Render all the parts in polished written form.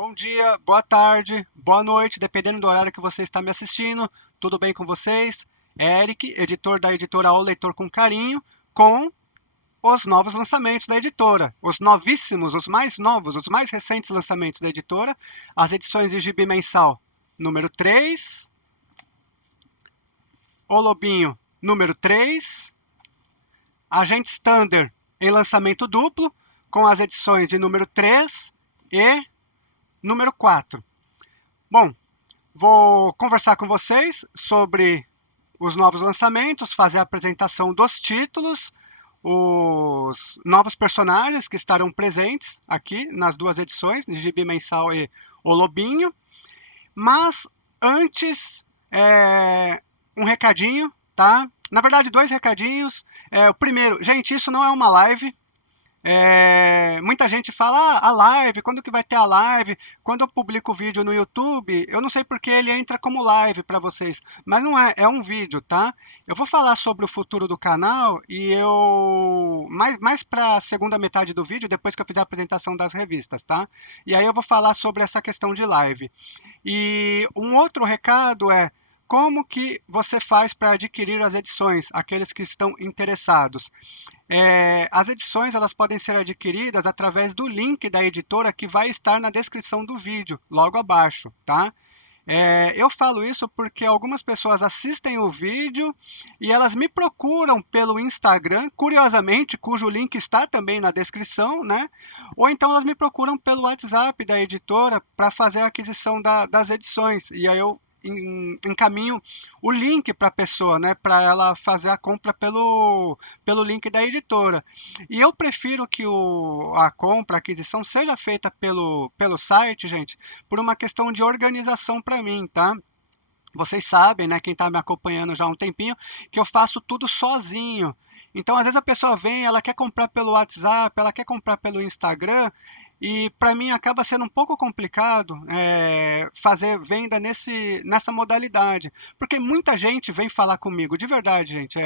Bom dia, boa tarde, boa noite, dependendo do horário que você está me assistindo. Tudo bem com vocês? É Eric, editor da editora O Leitor com Carinho, com os novos lançamentos da editora, os novíssimos, os mais novos, os mais recentes lançamentos da editora, as edições de gibi mensal número 3, O Lobinho número 3, Agente Thunder em lançamento duplo, com as edições de número 3 e número 4. Bom, vou conversar com vocês sobre os novos lançamentos, fazer a apresentação dos títulos, os novos personagens que estarão presentes aqui nas duas edições, de Gibi Mensal e O Lobinho. Mas antes, um recadinho, tá? Na verdade, dois recadinhos. O primeiro, gente, isso não é uma live. Muita gente fala, a live, quando que vai ter a live? Quando eu publico o vídeo no YouTube, eu não sei porque ele entra como live para vocês, mas não é, é um vídeo, tá? Eu vou falar sobre o futuro do canal e mais para a segunda metade do vídeo, depois que eu fizer a apresentação das revistas, tá? E aí eu vou falar sobre essa questão de live. E um outro recado é, como que você faz para adquirir as edições, aqueles que estão interessados? As edições elas podem ser adquiridas através do link da editora que vai estar na descrição do vídeo, logo abaixo, tá? Eu falo isso porque algumas pessoas assistem o vídeo e elas me procuram pelo Instagram, curiosamente, cujo link está também na descrição, né? Ou então elas me procuram pelo WhatsApp da editora para fazer a aquisição das edições. E aí eu encaminho o link para a pessoa, né, para ela fazer a compra pelo link da editora. E eu prefiro que a compra, a aquisição seja feita pelo site, gente, por uma questão de organização para mim, tá? Vocês sabem, né, quem está me acompanhando já há um tempinho, que eu faço tudo sozinho. Então, às vezes a pessoa vem, ela quer comprar pelo WhatsApp, ela quer comprar pelo Instagram, e para mim acaba sendo um pouco complicado fazer venda nessa modalidade, porque muita gente vem falar comigo, de verdade, gente,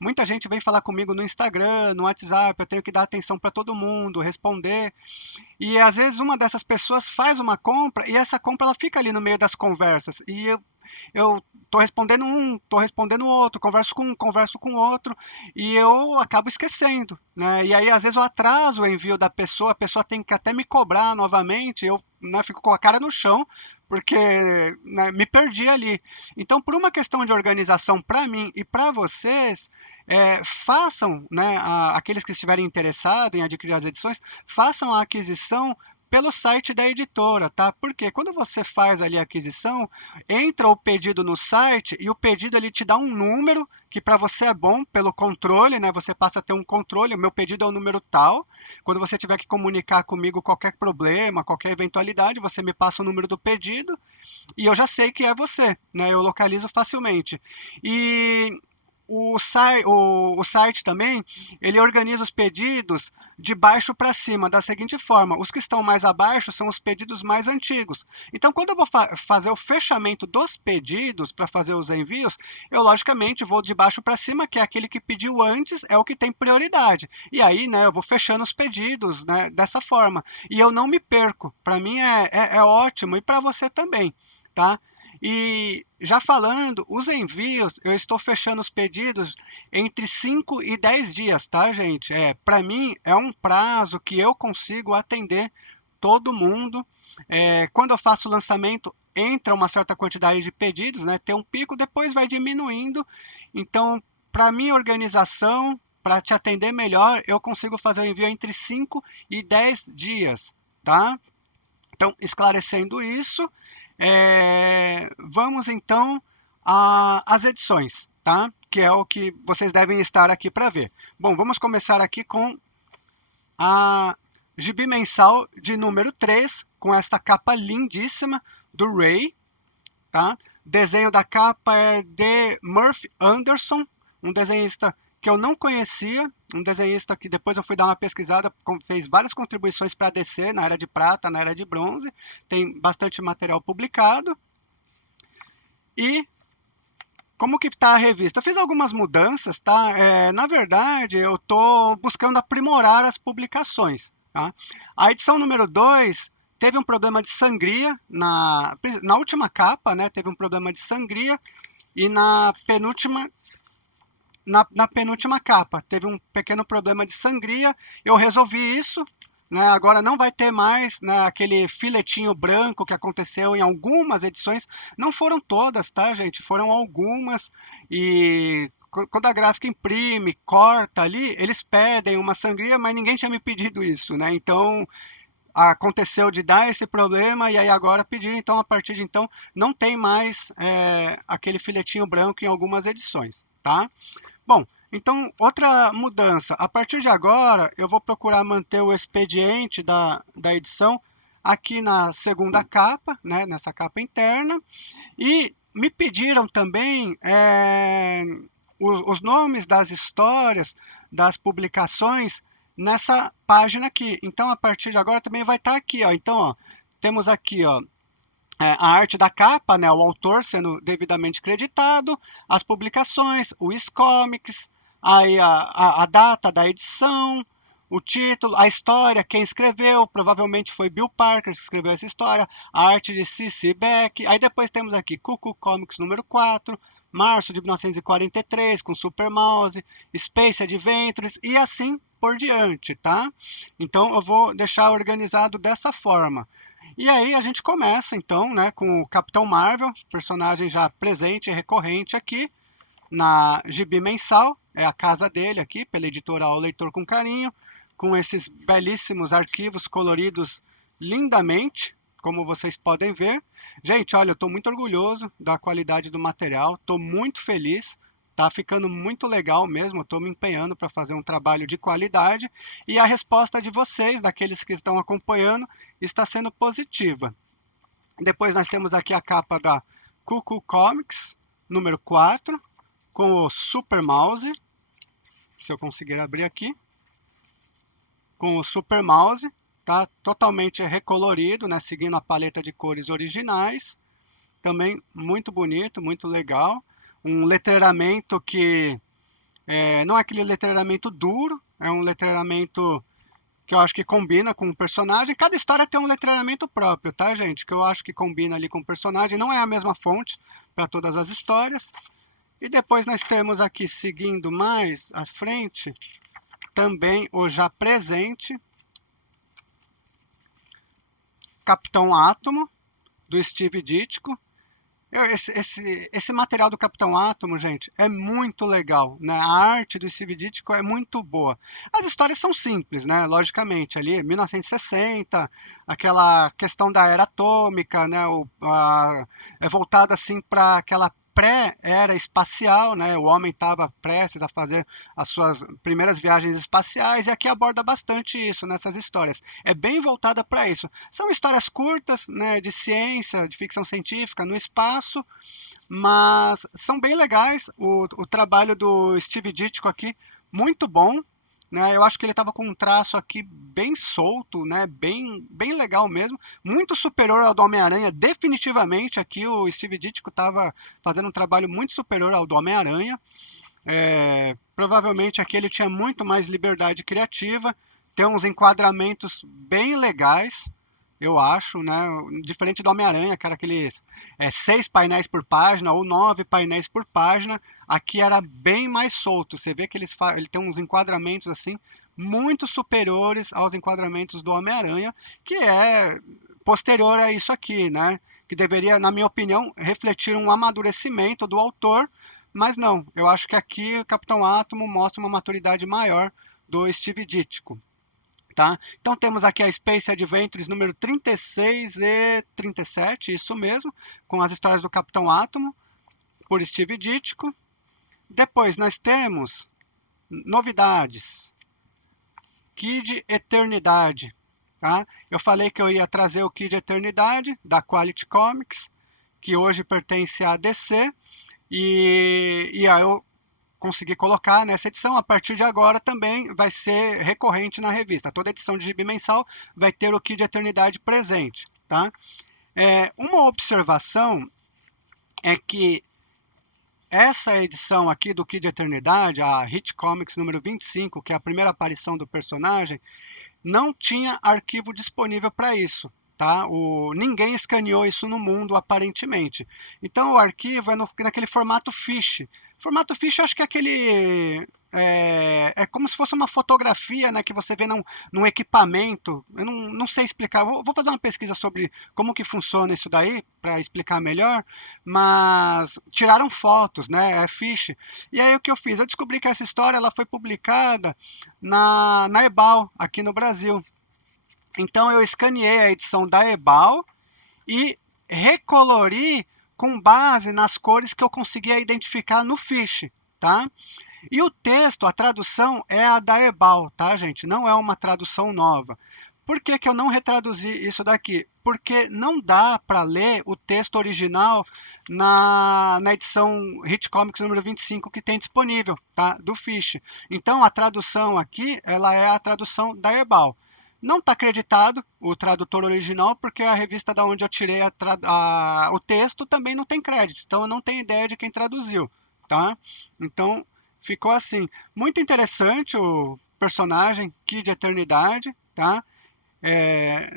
muita gente vem falar comigo no Instagram, no WhatsApp, eu tenho que dar atenção para todo mundo, responder, e às vezes uma dessas pessoas faz uma compra e essa compra ela fica ali no meio das conversas, e eu estou respondendo um, estou respondendo outro, converso com um, converso com outro, e eu acabo esquecendo, né? E aí, às vezes, eu atraso o envio da pessoa, a pessoa tem que até me cobrar novamente, eu, né, fico com a cara no chão, porque, né, me perdi ali. Então, por uma questão de organização para mim e para vocês, façam, né, aqueles que estiverem interessados em adquirir as edições, façam a aquisição pelo site da editora, tá? Porque quando você faz ali a aquisição, entra o pedido no site e o pedido ele te dá um número que para você é bom pelo controle, né? Você passa a ter um controle, o meu pedido é o número tal. Quando você tiver que comunicar comigo qualquer problema, qualquer eventualidade, você me passa o número do pedido e eu já sei que é você, né? Eu localizo facilmente. E o site também, ele organiza os pedidos de baixo para cima, da seguinte forma: os que estão mais abaixo são os pedidos mais antigos. Então, quando eu vou fazer o fechamento dos pedidos para fazer os envios, eu logicamente vou de baixo para cima, que é aquele que pediu antes, é o que tem prioridade. E aí, né, eu vou fechando os pedidos, né, dessa forma. E eu não me perco. Para mim é ótimo e para você também, tá? E já falando, os envios, eu estou fechando os pedidos entre 5 e 10 dias, tá, gente? Para mim, é um prazo que eu consigo atender todo mundo. Quando eu faço o lançamento, entra uma certa quantidade de pedidos, né? Tem um pico, depois vai diminuindo. Então, para minha organização, para te atender melhor, eu consigo fazer o envio entre 5 e 10 dias, tá? Então, esclarecendo isso, vamos então às edições, tá? Que é o que vocês devem estar aqui para ver. Bom, vamos começar aqui com a Gibi Mensal de número 3, com esta capa lindíssima do Ray, tá? Desenho da capa é de Murphy Anderson, um desenhista que eu não conhecia, um desenhista que depois eu fui dar uma pesquisada, fez várias contribuições para a DC, na era de prata, na era de bronze, tem bastante material publicado. E como que está a revista? Eu fiz algumas mudanças, tá? Na verdade, eu estou buscando aprimorar as publicações, tá? A edição número 2 teve um problema de sangria na última capa, né? Teve um problema de sangria e na penúltima capa teve um pequeno problema de sangria. Eu resolvi isso, né? Agora não vai ter mais, né, aquele filetinho branco que aconteceu em algumas edições. Não foram todas, tá, gente? Foram algumas. E quando a gráfica imprime, corta ali, eles pedem uma sangria, mas ninguém tinha me pedido isso, né? Então aconteceu de dar esse problema e aí agora pedir, então a partir de então não tem mais aquele filetinho branco em algumas edições, tá? Bom, então outra mudança, a partir de agora eu vou procurar manter o expediente da edição aqui na segunda capa, né, nessa capa interna, e me pediram também os nomes das histórias, das publicações nessa página aqui. Então, a partir de agora também vai estar aqui, ó. Então, ó, temos aqui, ó, a arte da capa, né, o autor sendo devidamente creditado, as publicações, o Comics, aí a data da edição, o título, a história, quem escreveu, provavelmente foi Bill Parker que escreveu essa história, a arte de C.C. Beck, aí depois temos aqui Cuckoo Comics número 4, março de 1943, com Super Mouse, Space Adventures e assim por diante, tá? Então eu vou deixar organizado dessa forma. E aí a gente começa então, né, com o Capitão Marvel, personagem já presente e recorrente aqui na Gibi Mensal, é a casa dele aqui, pela editora O Leitor com Carinho, com esses belíssimos arquivos coloridos lindamente, como vocês podem ver. Gente, olha, eu estou muito orgulhoso da qualidade do material, estou muito feliz, tá ficando muito legal mesmo, estou me empenhando para fazer um trabalho de qualidade e a resposta de vocês, daqueles que estão acompanhando, está sendo positiva. Depois nós temos aqui a capa da Cuckoo Comics, número 4, com o Super Mouse, se eu conseguir abrir aqui, com o Super Mouse, tá totalmente recolorido, né, seguindo a paleta de cores originais, também muito bonito, muito legal, um letreiramento que não é aquele letreiramento duro, é um letreiramento que eu acho que combina com o personagem. Cada história tem um letreiramento próprio, tá, gente? Que eu acho que combina ali com o personagem. Não é a mesma fonte para todas as histórias. E depois nós temos aqui, seguindo mais à frente, também o já presente Capitão Átomo, do Steve Ditko. Esse material do Capitão Átomo, gente, é muito legal, né? A arte do Steve Ditko é muito boa. As histórias são simples, né? Logicamente, ali 1960, aquela questão da era atômica, né? É voltada assim para aquela pré-era espacial, né? O homem estava prestes a fazer as suas primeiras viagens espaciais e aqui aborda bastante isso nessas histórias. É bem voltada para isso. São histórias curtas, né? De ciência, de ficção científica no espaço, mas são bem legais. O trabalho do Steve Ditko aqui, muito bom. Né? Eu acho que ele estava com um traço aqui bem solto, né? Bem legal mesmo. Muito superior ao do Homem-Aranha, definitivamente. Aqui o Steve Ditko estava fazendo um trabalho muito superior ao do Homem-Aranha. Provavelmente aqui ele tinha muito mais liberdade criativa. Tem uns enquadramentos bem legais, eu acho, né? Diferente do Homem-Aranha, que era aqueles 6 painéis por página ou 9 painéis por página, aqui era bem mais solto. Você vê que ele tem uns enquadramentos assim muito superiores aos enquadramentos do Homem-Aranha, que é posterior a isso aqui, né? Que deveria, na minha opinião, refletir um amadurecimento do autor, mas não. Eu acho que aqui o Capitão Átomo mostra uma maturidade maior do Steve Ditko. Tá? Então temos aqui a Space Adventures número 36 e 37, isso mesmo, com as histórias do Capitão Átomo, por Steve Ditko. Depois nós temos novidades. Kid Eternidade. Tá? Eu falei que eu ia trazer o Kid Eternidade, da Quality Comics, que hoje pertence à DC, e aí eu consegui colocar nessa edição. A partir de agora também vai ser recorrente na revista. Toda edição de gibi mensal vai ter o Kid Eternidade presente. Tá? Uma observação é que essa edição aqui do Kid Eternidade, a Hit Comics número 25, que é a primeira aparição do personagem, não tinha arquivo disponível para isso. tá? Ninguém escaneou isso no mundo, aparentemente. Então, o arquivo é naquele formato FISH. Formato FISH, eu acho que é aquele... É como se fosse uma fotografia, né, que você vê num equipamento. Eu não sei explicar. Vou fazer uma pesquisa sobre como que funciona isso daí, para explicar melhor. Mas tiraram fotos, né? É FISH. E aí o que eu fiz? Eu descobri que essa história ela foi publicada na Ebal, aqui no Brasil. Então eu escaneei a edição da Ebal e recolori com base nas cores que eu conseguia identificar no Fish, tá? E o texto, a tradução é a da Ebal, tá, gente? Não é uma tradução nova. Por que que eu não retraduzi isso daqui? Porque não dá para ler o texto original na edição Hit Comics número 25 que tem disponível, tá? Do Fish. Então, a tradução aqui, ela é a tradução da Ebal. Não está acreditado o tradutor original, porque a revista da onde eu tirei o texto também não tem crédito. Então, eu não tenho ideia de quem traduziu, tá? Então, ficou assim. Muito interessante o personagem Kid Eternidade, tá?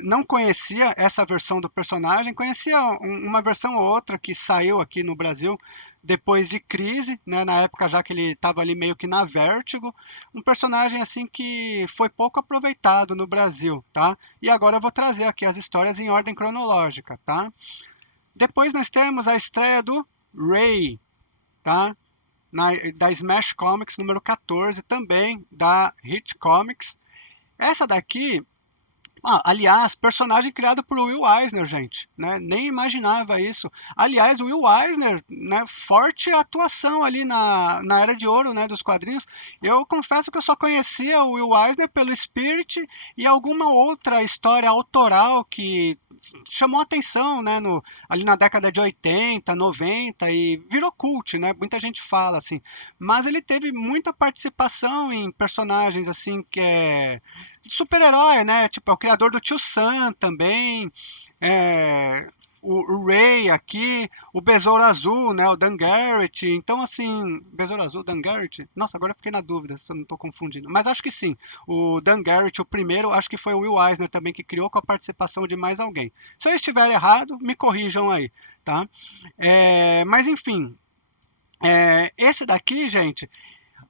Não conhecia essa versão do personagem, conhecia uma versão ou outra que saiu aqui no Brasil depois de Crise, né, na época já que ele estava ali meio que na Vertigo, um personagem assim que foi pouco aproveitado no Brasil, tá? E agora eu vou trazer aqui as histórias em ordem cronológica, tá? Depois nós temos a estreia do Ray, tá? Da Smash Comics número 14, também da Hit Comics. Essa daqui, aliás, personagem criado por Will Eisner, gente, né? Nem imaginava isso. Aliás, o Will Eisner, né? Forte atuação ali na Era de Ouro, né? Dos quadrinhos. Eu confesso que eu só conhecia o Will Eisner pelo Spirit e alguma outra história autoral que chamou atenção, né? Ali na década de 80, 90 e virou cult, né? Muita gente fala assim. Mas ele teve muita participação em personagens assim que super-herói, né? Tipo, é o criador do Tio Sam também. É, o Ray aqui, o Besouro Azul, né? O Dan Garrett. Então, assim, Besouro Azul, Dan Garrett? Nossa, agora eu fiquei na dúvida se eu não estou confundindo. Mas acho que sim. O Dan Garrett, o primeiro, acho que foi o Will Eisner também que criou com a participação de mais alguém. Se eu estiver errado, me corrijam aí, tá? Mas enfim, esse daqui, gente,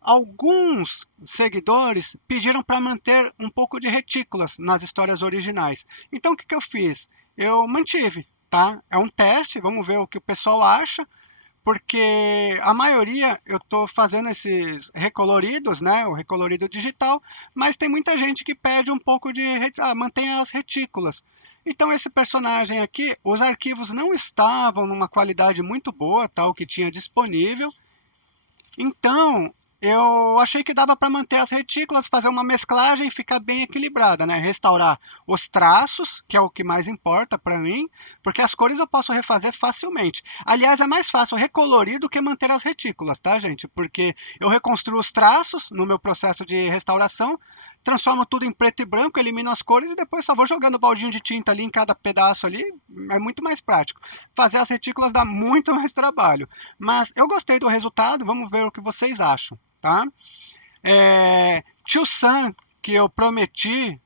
alguns seguidores pediram para manter um pouco de retículas nas histórias originais. Então, o que, que eu fiz? Eu mantive, tá? É um teste, vamos ver o que o pessoal acha, porque a maioria eu estou fazendo esses recoloridos, né? O recolorido digital, mas tem muita gente que pede um pouco de mantenha as retículas. Então esse personagem aqui, os arquivos não estavam numa qualidade muito boa, tá? O que tinha disponível. Então, eu achei que dava para manter as retículas, fazer uma mesclagem e ficar bem equilibrada, né? Restaurar os traços, que é o que mais importa para mim, porque as cores eu posso refazer facilmente. Aliás, é mais fácil recolorir do que manter as retículas, tá, gente? Porque eu reconstruo os traços no meu processo de restauração, transformo tudo em preto e branco, elimino as cores e depois só vou jogando baldinho de tinta ali em cada pedaço ali, é muito mais prático. Fazer as retículas dá muito mais trabalho. Mas eu gostei do resultado, vamos ver o que vocês acham, tá? Tio Sam, que eu prometi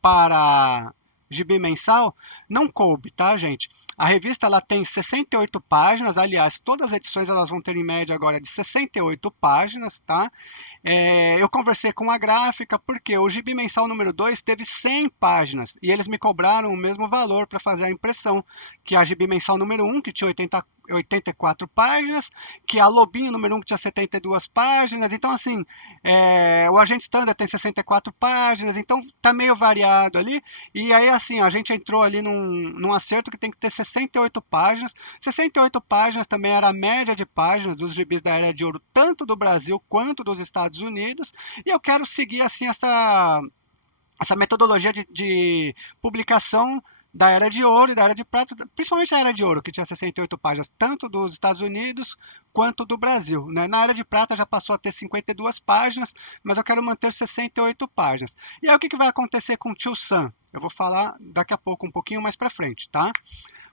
para gibi mensal, não coube, tá, gente? A revista ela tem 68 páginas, aliás, todas as edições elas vão ter em média agora de 68 páginas, tá? Eu conversei com a gráfica porque o gibi mensal número 2 teve 100 páginas e eles me cobraram o mesmo valor para fazer a impressão que a gibi mensal número 1, que tinha 84 páginas, que a Lobinho número 1, que tinha 72 páginas. Então, assim, o Agente Standard tem 64 páginas, então tá meio variado ali. E aí, assim, a gente entrou ali num acerto que tem que ter 68 páginas. 68 páginas também era a média de páginas dos gibis da Era de Ouro, tanto do Brasil quanto dos Estados Unidos. E eu quero seguir, assim, essa metodologia de publicação da Era de Ouro e da Era de Prata, principalmente da Era de Ouro, que tinha 68 páginas, tanto dos Estados Unidos quanto do Brasil, né? Na Era de Prata já passou a ter 52 páginas, mas eu quero manter 68 páginas. E aí o que vai acontecer com o Tio Sam? Eu vou falar daqui a pouco, um pouquinho mais para frente, tá?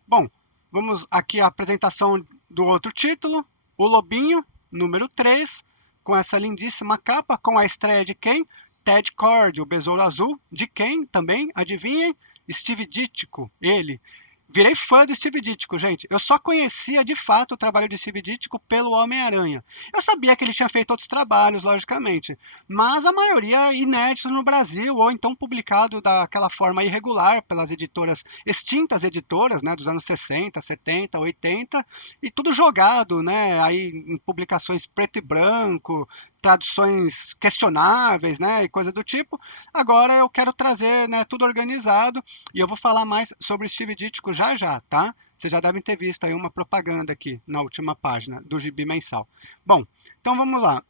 Bom, vamos aqui à apresentação do outro título, O Lobinho, número 3, com essa lindíssima capa, com a estreia de quem? Ted Cord, o Besouro Azul, de quem também? Adivinhem? Steve Ditko, ele. Virei fã do Steve Ditko, gente. Eu só conhecia de fato o trabalho de Steve Ditko pelo Homem-Aranha. Eu sabia que ele tinha feito outros trabalhos, logicamente, mas a maioria inédito no Brasil, ou então publicado daquela forma irregular pelas editoras, extintas editoras, né, dos anos 60, 70, 80, e tudo jogado, né, aí em publicações preto e branco, traduções questionáveis, né, e coisa do tipo. Agora eu quero trazer, né, tudo organizado e eu vou falar mais sobre o Steve Ditko já já, tá? Vocês já devem ter visto aí uma propaganda aqui na última página do Gibi Mensal. Bom, então vamos lá.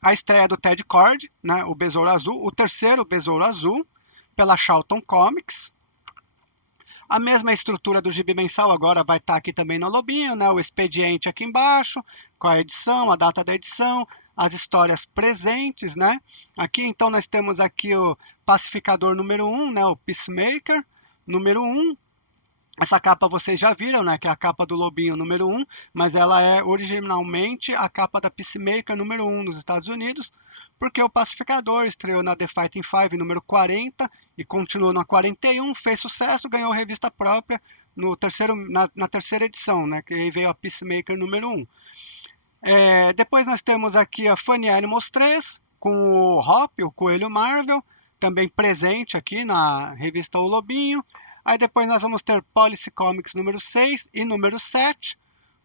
A estreia do Ted Cord, né, o Besouro Azul, o terceiro Besouro Azul, pela Charlton Comics. A mesma estrutura do Gibi Mensal agora vai estar aqui também no Lobinho, né? O expediente aqui embaixo, com a edição, a data da edição, as histórias presentes, né? Aqui, então, nós temos aqui o Pacificador número 1, né? O Peacemaker número 1. Essa capa vocês já viram, né? Que é a capa do Lobinho número 1, mas ela é originalmente a capa da Peacemaker número 1 nos Estados Unidos, porque o Pacificador estreou na The Fighting Five número 40 e continuou na 41, fez sucesso, ganhou revista própria na terceira edição, né, que aí veio a Peacemaker número 1. Depois nós temos aqui a Funny Animals 3, com o Hop, o Coelho Marvel, também presente aqui na revista O Lobinho. Aí depois nós vamos ter Policy Comics número 6 e número 7,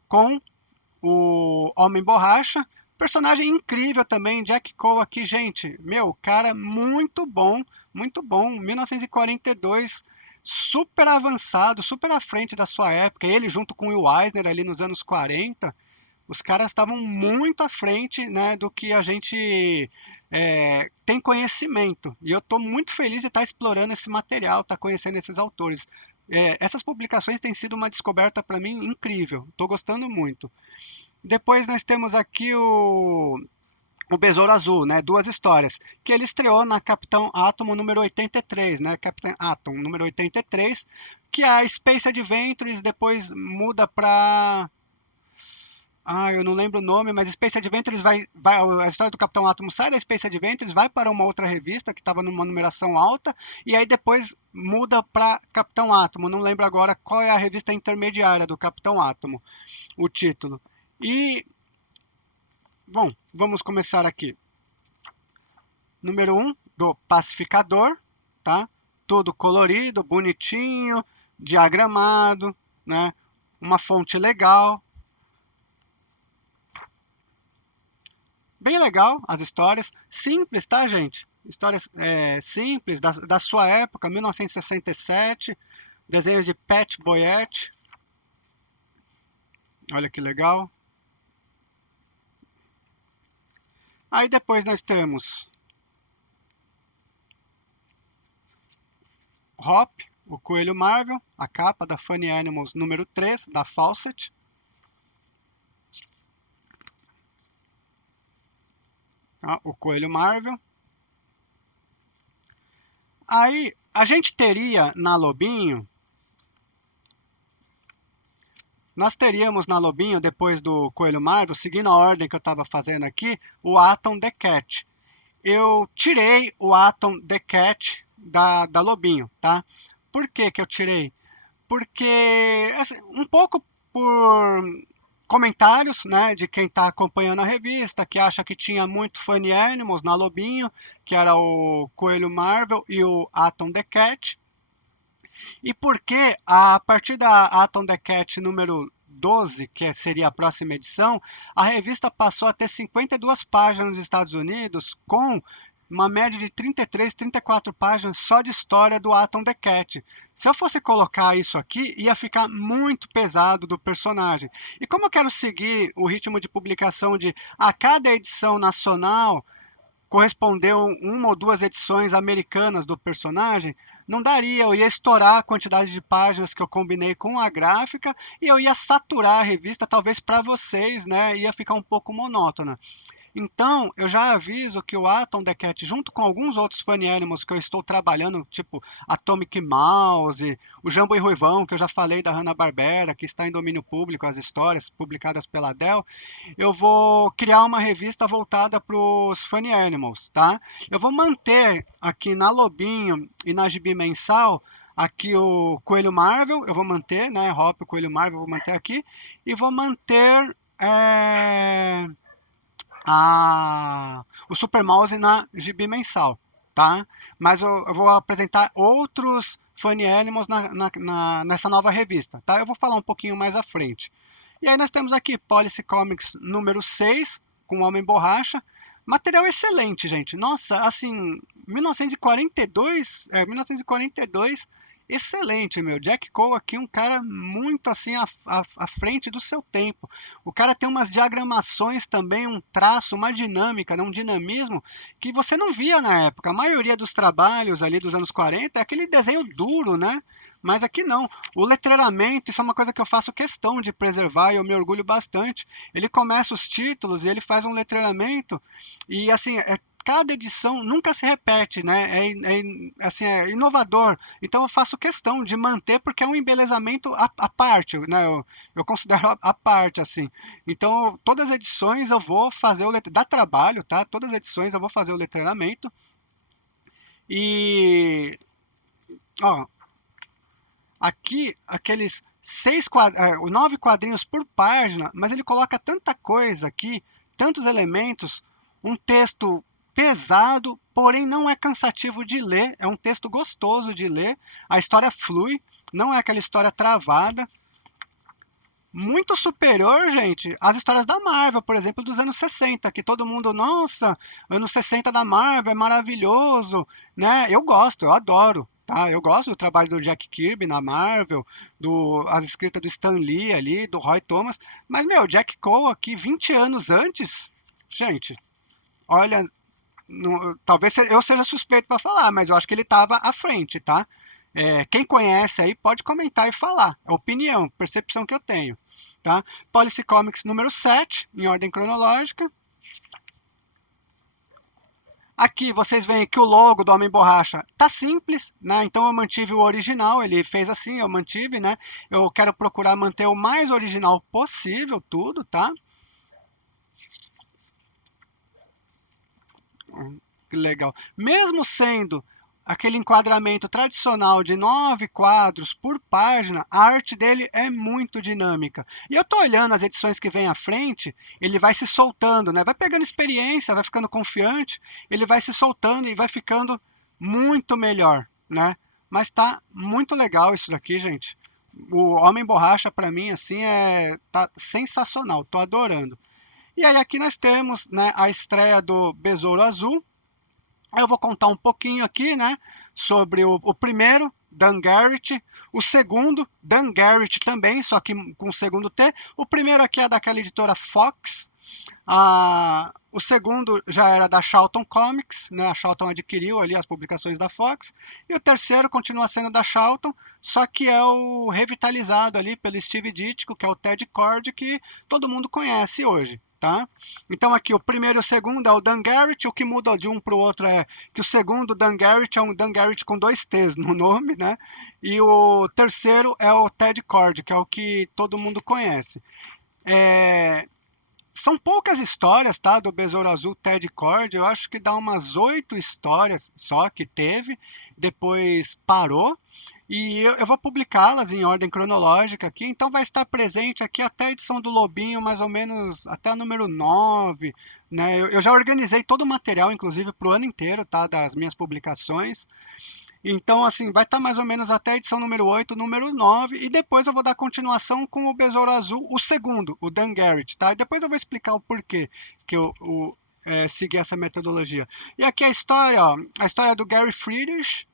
com o Homem Borracha. Personagem incrível também, Jack Cole aqui, gente. Meu, cara, muito bom, 1942, super avançado, super à frente da sua época. Ele junto com o Will Eisner ali nos anos 40, os caras estavam muito à frente, né, do que a gente tem conhecimento. E eu estou muito feliz de estar explorando esse material, estar conhecendo esses autores. Essas publicações têm sido uma descoberta para mim incrível. Estou gostando muito. Depois nós temos aqui o Besouro Azul, né? Duas histórias, que ele estreou na Capitão Átomo número 83, né? Capitão Atom número 83, que a Space Adventures depois muda para... eu não lembro o nome, mas Space Adventures a história do Capitão Átomo sai da Space Adventures, vai para uma outra revista que estava numa numeração alta, e aí depois muda para Capitão Átomo. Não lembro agora qual é a revista intermediária do Capitão Átomo, o título. E, bom, vamos começar aqui. Número 1, do Pacificador, tá? Todo colorido, bonitinho, diagramado, né? Uma fonte legal. Bem legal as histórias. Simples, tá, gente? Histórias simples, da sua época, 1967. Desenhos de Pat Boyette. Olha que legal. Aí depois nós temos Hop, o Coelho Marvel, a capa da Funny Animals número 3, da Fawcett. O Coelho Marvel. Aí a gente teria na Lobinho, nós teríamos na Lobinho, depois do Coelho Marvel, seguindo a ordem que eu estava fazendo aqui, o Atom the Cat. Eu tirei o Atom the Cat da Lobinho, tá? Por que que eu tirei? Porque, assim, um pouco por comentários, né, de quem está acompanhando a revista, que acha que tinha muito Funny Animals na Lobinho, que era o Coelho Marvel e o Atom the Cat. E porque a partir da Atom the Cat número 12, que seria a próxima edição, a revista passou a ter 52 páginas nos Estados Unidos, com uma média de 33, 34 páginas só de história do Atom the Cat. Se eu fosse colocar isso aqui, ia ficar muito pesado do personagem. E como eu quero seguir o ritmo de publicação de a cada edição nacional correspondeu uma ou duas edições americanas do personagem, não daria, eu ia estourar a quantidade de páginas que eu combinei com a gráfica e eu ia saturar a revista, talvez para vocês, né, ia ficar um pouco monótona. Então, eu já aviso que o Atom the Cat, junto com alguns outros Funny Animals que eu estou trabalhando, tipo Atomic Mouse, o Jambo e Ruivão, que eu já falei da Hanna-Barbera, que está em domínio público, as histórias publicadas pela Dell, eu vou criar uma revista voltada para os Funny Animals, tá? Eu vou manter aqui na Lobinho e na Gibi Mensal, aqui o Coelho Marvel, eu vou manter, né? Hop, o Coelho Marvel, eu vou manter aqui, e vou manter o Super Mouse na Gibi Mensal, tá? Mas eu vou apresentar outros Funny Animals nessa nova revista, tá? Eu vou falar um pouquinho mais à frente. E aí nós temos aqui Policy Comics número 6, com Homem Borracha. Material excelente, gente. Nossa, assim, 1942, excelente, meu. Jack Cole aqui, um cara muito assim à frente do seu tempo. O cara tem umas diagramações também, um traço, uma dinâmica, né, um dinamismo que você não via na época. A maioria dos trabalhos ali dos anos 40 é aquele desenho duro, né? Mas aqui não. O letreiramento, isso é uma coisa que eu faço questão de preservar e eu me orgulho bastante. Ele começa os títulos e ele faz um letreiramento e assim, cada edição nunca se repete, né? Assim, é inovador. Então eu faço questão de manter porque é um embelezamento à parte, né? Eu considero à parte, assim. Então todas as edições eu vou fazer dá trabalho, tá? Todas as edições eu vou fazer o letreiramento e ó, aqui aqueles 9 quadrinhos por página, mas ele coloca tanta coisa aqui, tantos elementos, um texto pesado, porém não é cansativo de ler, é um texto gostoso de ler, a história flui, não é aquela história travada, muito superior, gente, às histórias da Marvel, por exemplo, dos anos 60, que todo mundo, nossa, anos 60 da Marvel é maravilhoso, né? Eu gosto, eu adoro, tá? Eu gosto do trabalho do Jack Kirby na Marvel, as escritas do Stan Lee ali, do Roy Thomas, mas, meu, Jack Cole aqui, 20 anos antes, gente, olha, talvez eu seja suspeito para falar, mas eu acho que ele estava à frente, tá? Quem conhece aí pode comentar e falar. É opinião, percepção que eu tenho. Tá? Policy Comics número 7, em ordem cronológica. Aqui vocês veem que o logo do Homem Borracha tá simples, né? Então eu mantive o original, ele fez assim, eu mantive, né? Eu quero procurar manter o mais original possível tudo, tá? Que legal. Mesmo sendo aquele enquadramento tradicional de 9 quadros por página, a arte dele é muito dinâmica. E eu estou olhando as edições que vem à frente, ele vai se soltando, né? Vai pegando experiência, vai ficando confiante, ele vai se soltando e vai ficando muito melhor, né? Mas está muito legal isso daqui, gente. O Homem Borracha, para mim, assim, tá sensacional. Estou adorando. E aí aqui nós temos, né, a estreia do Besouro Azul. Eu vou contar um pouquinho aqui, né, sobre o primeiro, Dan Garrett, o segundo, Dan Garrett também, só que com o segundo T. O primeiro aqui é daquela editora Fox. O segundo já era da Charlton Comics, né? A Charlton adquiriu ali as publicações da Fox. E o terceiro continua sendo da Charlton, só que é o revitalizado ali pelo Steve Ditko, que é o Ted Cord, que todo mundo conhece hoje. Tá? Então aqui o primeiro e o segundo é o Dan Garrett, o que muda de um para o outro é que o segundo Dan Garrett é um Dan Garrett com 2 T's no nome, né? E o terceiro é o Ted Cord, que é o que todo mundo conhece. É, São poucas histórias, tá? Do Besouro Azul Ted Cord. Eu acho que dá umas 8 histórias só que teve. Depois parou. E eu vou publicá-las em ordem cronológica aqui. Então vai estar presente aqui até a edição do Lobinho, mais ou menos até a número 9. Né? Eu já organizei todo o material, inclusive, para o ano inteiro, tá? Das minhas publicações. Então, assim, vai estar mais ou menos até a edição número 8, número 9, e depois eu vou dar continuação com o Besouro Azul, o segundo, o Dan Garrett, tá? E depois eu vou explicar o porquê que eu segui essa metodologia. E aqui a história, ó, a história do Gary Friedrich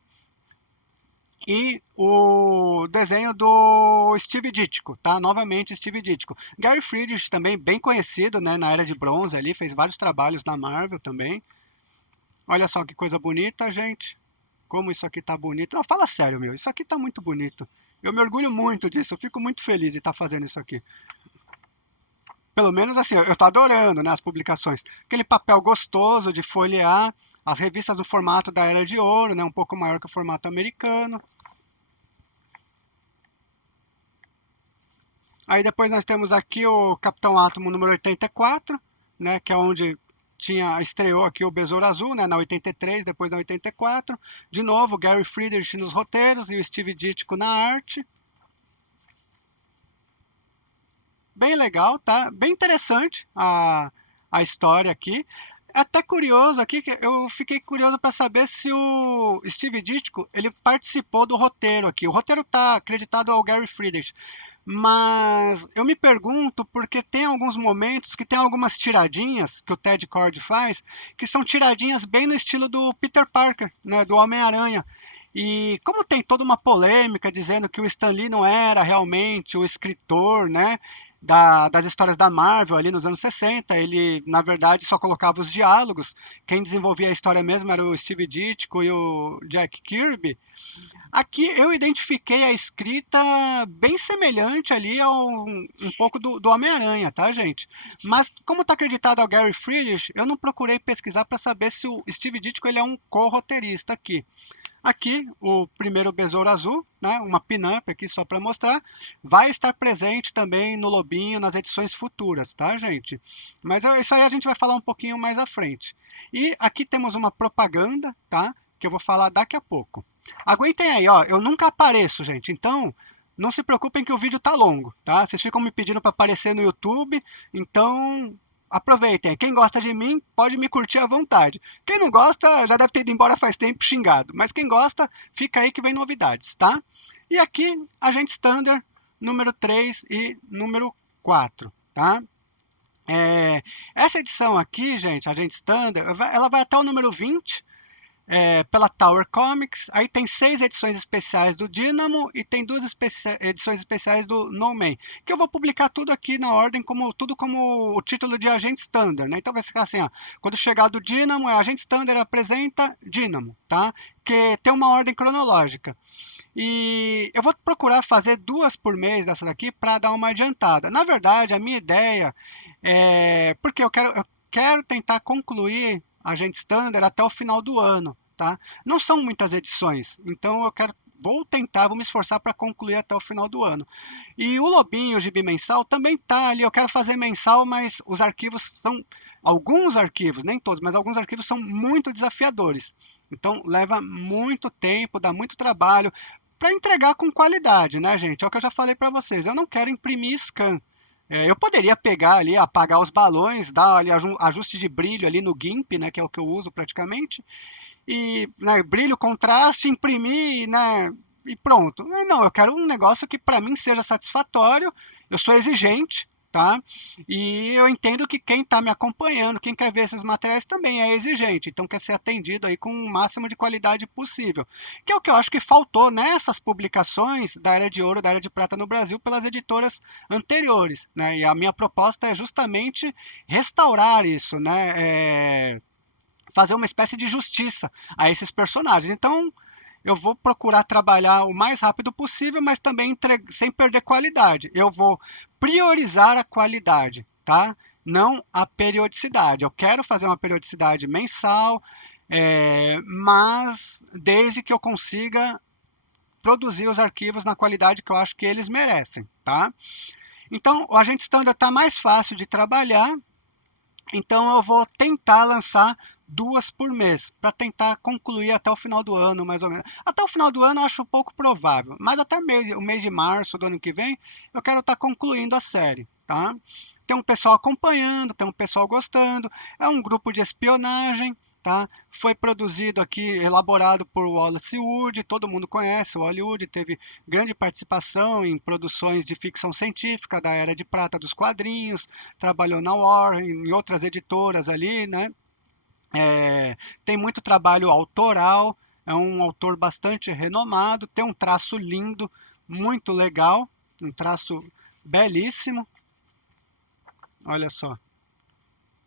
e o desenho do Steve Ditko, tá? Novamente Steve Ditko. Gary Friedrich também bem conhecido, né, na Era de Bronze ali, fez vários trabalhos na Marvel também. Olha só que coisa bonita, gente. Como isso aqui tá bonito. Não, fala sério, meu. Isso aqui tá muito bonito. Eu me orgulho muito disso. Eu fico muito feliz de estar fazendo isso aqui. pelo menos assim, eu estou adorando, né, as publicações. Aquele papel gostoso de folhear, as revistas no formato da Era de Ouro, né, um pouco maior que o formato americano. Aí depois nós temos aqui o Capitão Átomo número 84, né, que é onde estreou aqui o Besouro Azul, né, na 83, depois na 84. De novo, Gary Friedrich nos roteiros e o Steve Ditko na arte. Bem legal, tá? Bem interessante a história aqui. Até curioso aqui, que eu fiquei curioso para saber se o Steve Ditko ele participou do roteiro aqui. O roteiro está acreditado ao Gary Friedrich, mas eu me pergunto porque tem alguns momentos que tem algumas tiradinhas que o Ted Kord faz, que são tiradinhas bem no estilo do Peter Parker, né, do Homem-Aranha. E como tem toda uma polêmica dizendo que o Stan Lee não era realmente o escritor, né, das histórias da Marvel ali nos anos 60, ele na verdade só colocava os diálogos, quem desenvolvia a história mesmo era o Steve Ditko e o Jack Kirby. Aqui eu identifiquei a escrita bem semelhante ali um pouco do Homem-Aranha, tá, gente? Mas como está acreditado ao Gary Friedrich, eu não procurei pesquisar para saber se o Steve Ditko ele é um co-roteirista aqui. Aqui, o primeiro Besouro Azul, né, uma pin-up aqui só para mostrar, vai estar presente também no Lobinho nas edições futuras, tá, gente? Mas isso aí a gente vai falar um pouquinho mais à frente. E aqui temos uma propaganda, tá, que eu vou falar daqui a pouco. Aguentem aí, ó, eu nunca apareço, gente, então não se preocupem que o vídeo tá longo, tá? Vocês ficam me pedindo para aparecer no YouTube, então aproveitem. Quem gosta de mim pode me curtir à vontade. Quem não gosta já deve ter ido embora faz tempo xingado. Mas quem gosta, fica aí que vem novidades, tá? E aqui, Agente Standard, número 3 e número 4, tá? Essa edição aqui, gente, Agente Standard, ela vai até o número 20, pela Tower Comics. Aí tem 6 edições especiais do Dynamo e tem 2 edições especiais do No Man, que eu vou publicar tudo aqui na ordem, tudo como o título de Agente Standard, né? Então vai ficar assim, ó, quando chegar do Dynamo, Agente Standard apresenta Dynamo, tá? Que tem uma ordem cronológica. E eu vou procurar fazer 2 por mês dessa daqui para dar uma adiantada. Na verdade, a minha ideia porque eu quero tentar concluir Agente Standard até o final do ano, tá? Não são muitas edições, então vou me esforçar para concluir até o final do ano. E o Lobinho, o Gibi Mensal, também tá ali. Eu quero fazer mensal, mas os arquivos são alguns arquivos, nem todos, mas alguns arquivos são muito desafiadores. Então leva muito tempo, dá muito trabalho para entregar com qualidade, né, gente? É o que eu já falei para vocês. Eu não quero imprimir scan. Eu poderia pegar ali, apagar os balões, dar ali ajuste de brilho ali no GIMP, né, que é o que eu uso praticamente, e né, brilho, contraste, imprimir, né, e pronto. Não, eu quero um negócio que para mim seja satisfatório. Eu sou exigente, tá? E eu entendo que quem está me acompanhando, quem quer ver esses materiais também é exigente, então quer ser atendido aí com o máximo de qualidade possível, que é o que eu acho que faltou nessas publicações da Era de Ouro, da Era de Prata no Brasil, pelas editoras anteriores, né? E a minha proposta é justamente restaurar isso, né? Fazer uma espécie de justiça a esses personagens. Então, eu vou procurar trabalhar o mais rápido possível, mas também sem perder qualidade. Eu vou priorizar a qualidade, tá? Não a periodicidade. Eu quero fazer uma periodicidade mensal, mas desde que eu consiga produzir os arquivos na qualidade que eu acho que eles merecem, tá? Então, o Agente Standard está mais fácil de trabalhar, então eu vou tentar lançar 2 por mês, para tentar concluir até o final do ano, mais ou menos. Até o final do ano eu acho um pouco provável, mas até o mês de março do ano que vem, eu quero estar concluindo a série, tá? Tem um pessoal acompanhando, tem um pessoal gostando, é um grupo de espionagem, tá? Foi produzido aqui, elaborado por Wallace Wood, todo mundo conhece o Hollywood, teve grande participação em produções de ficção científica da Era de Prata dos quadrinhos, trabalhou na Warren, em outras editoras ali, né? Tem muito trabalho autoral, é um autor bastante renomado, tem um traço lindo, muito legal, um traço belíssimo, olha só,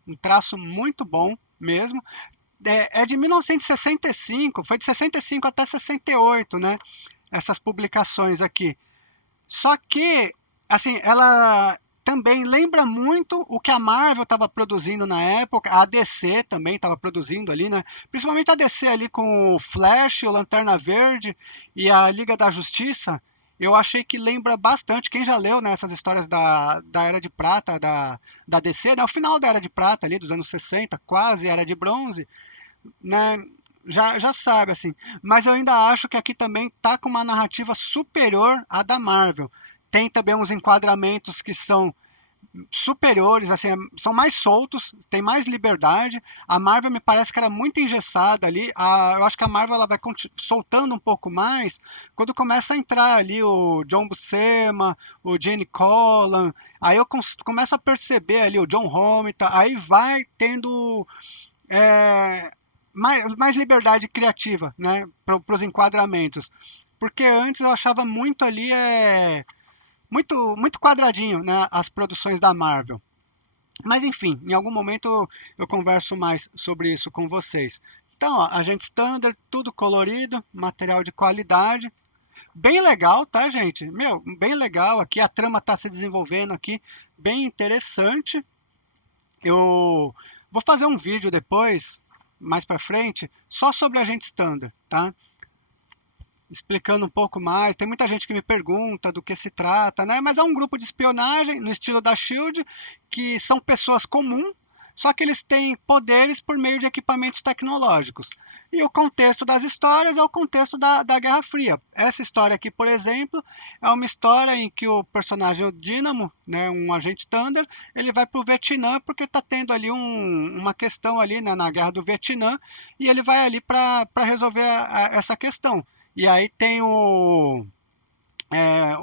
um traço muito bom mesmo. É de 1965, foi de 65 até 68, né? Essas publicações aqui. Só que, assim, ela também lembra muito o que a Marvel estava produzindo na época, a DC também estava produzindo ali, né? Principalmente a DC ali com o Flash, o Lanterna Verde e a Liga da Justiça. Eu achei que lembra bastante, quem já leu, né, essas histórias da Era de Prata, da DC, né, o final da Era de Prata ali, dos anos 60, quase Era de Bronze, né, já sabe, assim. Mas eu ainda acho que aqui também tá com uma narrativa superior à da Marvel. Tem também uns enquadramentos que são superiores, assim, são mais soltos, tem mais liberdade. A Marvel me parece que era muito engessada ali. Eu acho que a Marvel ela vai soltando um pouco mais quando começa a entrar ali o John Buscema, o Gene Colan. Aí eu começo a perceber ali o John Romita. Aí vai tendo mais liberdade criativa, né, para os enquadramentos. Porque antes eu achava muito ali muito quadradinho, né, as produções da Marvel. Mas enfim, em algum momento eu converso mais sobre isso com vocês. Então, ó, Agente Standard, tudo colorido, material de qualidade. Bem legal, tá, gente? Meu, bem legal. Aqui a trama está se desenvolvendo aqui, bem interessante. Eu vou fazer um vídeo depois, mais para frente, só sobre Agente Standard, tá? Explicando um pouco mais. Tem muita gente que me pergunta do que se trata, né? Mas é um grupo de espionagem no estilo da Shield, que são pessoas comuns, só que eles têm poderes por meio de equipamentos tecnológicos. E o contexto das histórias é o contexto da Guerra Fria. Essa história aqui, por exemplo, é uma história em que o personagem o Dynamo, né, um agente Thunder, ele vai para o Vietnã porque está tendo ali uma questão ali, né, na Guerra do Vietnã, e ele vai ali para resolver essa questão. E aí tem é,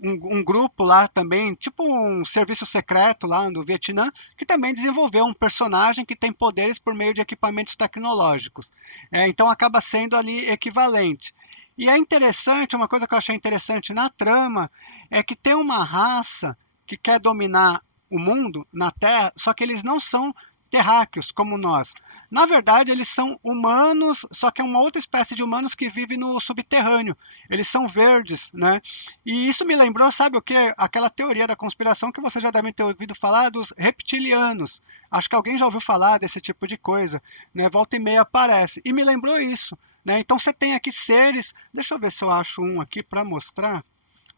um grupo lá também, tipo um serviço secreto lá no Vietnã, que também desenvolveu um personagem que tem poderes por meio de equipamentos tecnológicos. Então acaba sendo ali equivalente. E é interessante, uma coisa que eu achei interessante na trama, é que tem uma raça que quer dominar o mundo na Terra, só que eles não são terráqueos como nós. Na verdade, eles são humanos, só que é uma outra espécie de humanos que vive no subterrâneo. Eles são verdes, né? E isso me lembrou, sabe o que? Aquela teoria da conspiração que você já deve ter ouvido falar dos reptilianos. Acho que alguém já ouviu falar desse tipo de coisa, né? Volta e meia aparece. E me lembrou isso, né? Então você tem aqui seres. Deixa eu ver se eu acho um aqui para mostrar,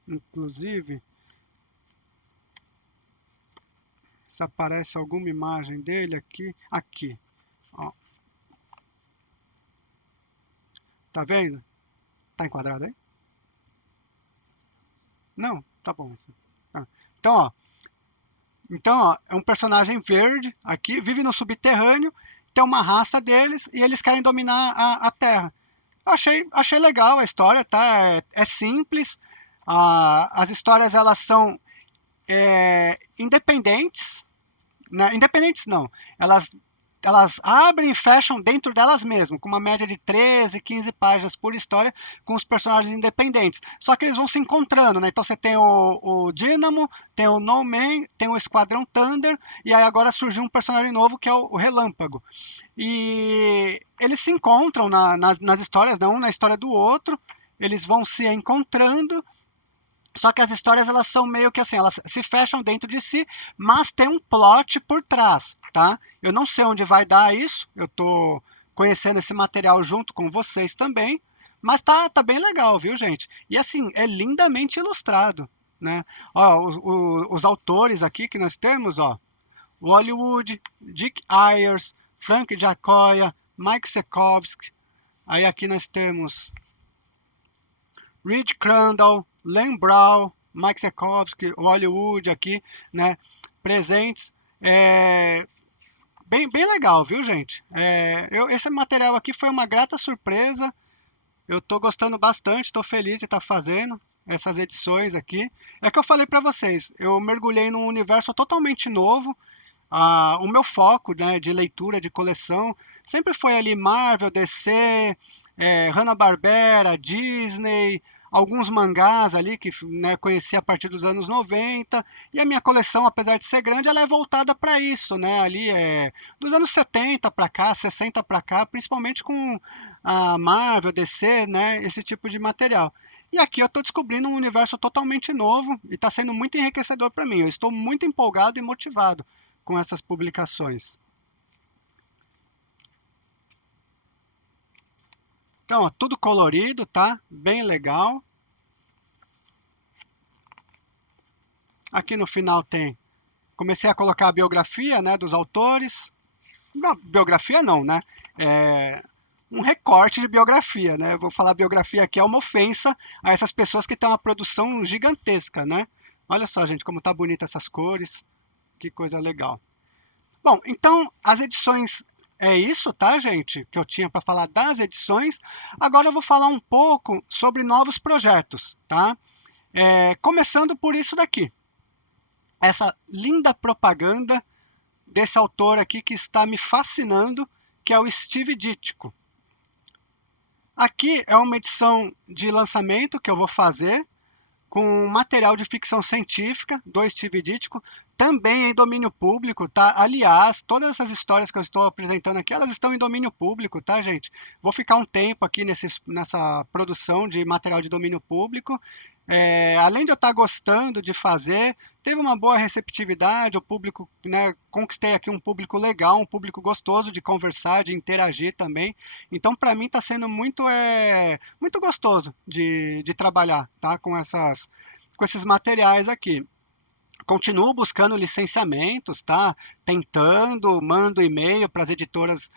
inclusive. Se aparece alguma imagem dele aqui. Aqui. Ó. Tá vendo? Tá enquadrado aí? Não? Tá bom. Ah. Então, ó, é um personagem verde aqui, vive no subterrâneo, tem uma raça deles e eles querem dominar a Terra. Achei legal a história, tá? É simples. As histórias elas são independentes, né? Independentes não, elas abrem e fecham dentro delas mesmas, com uma média de 13, 15 páginas por história, com os personagens independentes. Só que eles vão se encontrando, né? Então você tem o Dynamo, tem o No Man, tem o Esquadrão Thunder, e aí agora surgiu um personagem novo que é o Relâmpago. E eles se encontram nas histórias, né? Um na história do outro, eles vão se encontrando. Só que as histórias elas são meio que assim, elas se fecham dentro de si, mas tem um plot por trás, tá? Eu não sei onde vai dar isso, eu tô conhecendo esse material junto com vocês também, mas tá bem legal, viu, gente? E assim, é lindamente ilustrado, né? Ó, os autores aqui que nós temos, ó, Hollywood, Dick Ayers, Frank Giacoia, Mike Sekowsky, aí aqui nós temos Reed Crandall, Len Brown, Mike Sekowsky, Hollywood aqui, né, presentes. Bem legal, viu, gente? Esse material aqui foi uma grata surpresa. Eu estou gostando bastante, estou feliz de estar fazendo essas edições aqui. É que eu falei para vocês, eu mergulhei num universo totalmente novo. O meu foco, né, de leitura, de coleção, sempre foi ali Marvel, DC, Hanna-Barbera, Disney, alguns mangás ali que, né, conheci a partir dos anos 90, e a minha coleção, apesar de ser grande, ela é voltada para isso, né, ali dos anos 70 para cá, 60 para cá, principalmente com a Marvel, DC, né, esse tipo de material. E aqui eu estou descobrindo um universo totalmente novo e está sendo muito enriquecedor para mim. Eu estou muito empolgado e motivado com essas publicações. Então, ó, tudo colorido, tá? Bem legal. Aqui no final tem, comecei a colocar a biografia, né, dos autores. Não, biografia não, né? É um recorte de biografia, né? Eu vou falar biografia aqui é uma ofensa a essas pessoas que têm uma produção gigantesca, né? Olha só, gente, como tá bonita essas cores. Que coisa legal. Bom, então as edições é isso, tá, gente? Que eu tinha para falar das edições. Agora eu vou falar um pouco sobre novos projetos, tá? Começando por isso daqui. Essa linda propaganda desse autor aqui que está me fascinando, que é o Steve Ditko. Aqui é uma edição de lançamento que eu vou fazer com material de ficção científica do Steve Ditko, também em domínio público, tá? Aliás, todas essas histórias que eu estou apresentando aqui, elas estão em domínio público, tá, gente? Vou ficar um tempo aqui nessa produção de material de domínio público. Além de eu estar gostando de fazer, teve uma boa receptividade, o público, né, conquistei aqui um público legal, um público gostoso de conversar, de interagir também. Então, para mim, está sendo muito gostoso de trabalhar, tá, com esses materiais aqui. Continuo buscando licenciamentos, tá? Tentando, mando e-mail para as editoras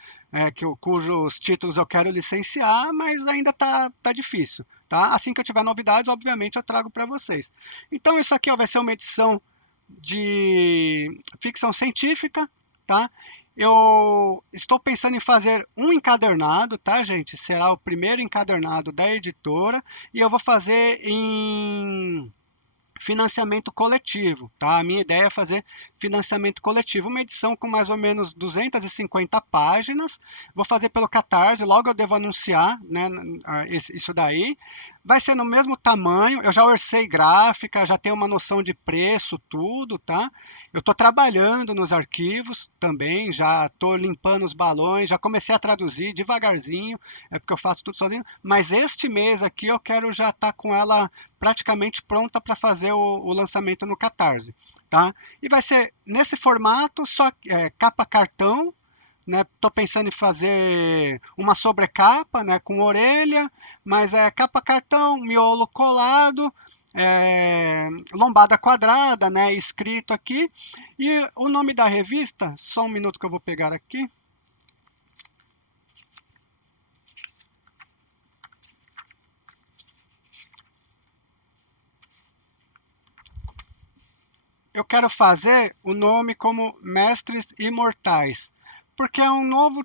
cujos títulos eu quero licenciar, mas ainda tá difícil, tá? Assim que eu tiver novidades, obviamente eu trago para vocês. Então isso aqui ó, vai ser uma edição de ficção científica, tá? Eu estou pensando em fazer um encadernado, tá, gente? Será o primeiro encadernado da editora e eu vou fazer em financiamento coletivo, tá? A minha ideia é fazer financiamento coletivo, uma edição com mais ou menos 250 páginas. Vou fazer pelo Catarse, logo eu devo anunciar, né, isso daí. Vai ser no mesmo tamanho, eu já orcei gráfica, já tenho uma noção de preço, tudo, tá? Eu estou trabalhando nos arquivos também, já estou limpando os balões, já comecei a traduzir devagarzinho, é porque eu faço tudo sozinho, mas este mês aqui eu quero já estar com ela praticamente pronta para fazer o lançamento no Catarse, tá? E vai ser nesse formato, só capa cartão, né? Tô pensando em fazer uma sobrecapa, né, com orelha, mas é capa cartão, miolo colado, lombada quadrada, né, escrito aqui. E o nome da revista, só um minuto que eu vou pegar aqui. Eu quero fazer o nome como Mestres Imortais, porque é um novo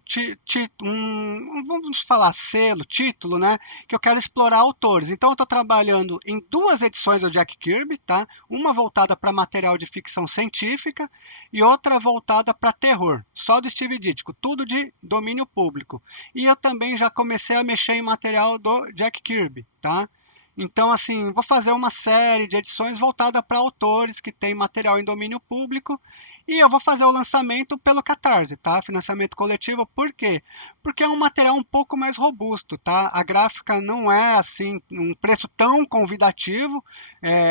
vamos falar selo, título, né? Que eu quero explorar autores. Então eu estou trabalhando em duas edições do Jack Kirby, tá? Uma voltada para material de ficção científica e outra voltada para terror, só do Steve Ditko, tudo de domínio público. E eu também já comecei a mexer em material do Jack Kirby, tá? Então, assim, vou fazer uma série de edições voltada para autores que têm material em domínio público e eu vou fazer o lançamento pelo Catarse, tá? Financiamento coletivo, por quê? Porque é um material um pouco mais robusto, tá? A gráfica não é, assim, um preço tão convidativo.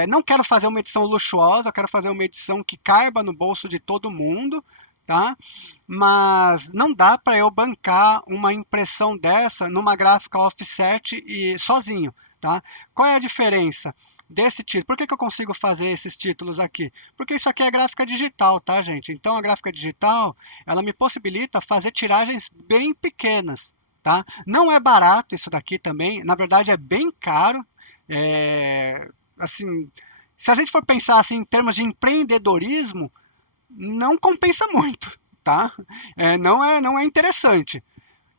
Não quero fazer uma edição luxuosa, eu quero fazer uma edição que caiba no bolso de todo mundo, tá? Mas não dá para eu bancar uma impressão dessa numa gráfica offset e sozinho, tá? Qual é a diferença desse título? Por que eu consigo fazer esses títulos aqui? Porque isso aqui é gráfica digital, tá, gente? Então a gráfica digital, ela me possibilita fazer tiragens bem pequenas, tá? Não é barato isso daqui também, na verdade é bem caro. Assim, se a gente for pensar assim em termos de empreendedorismo, não compensa muito, tá? Não é interessante.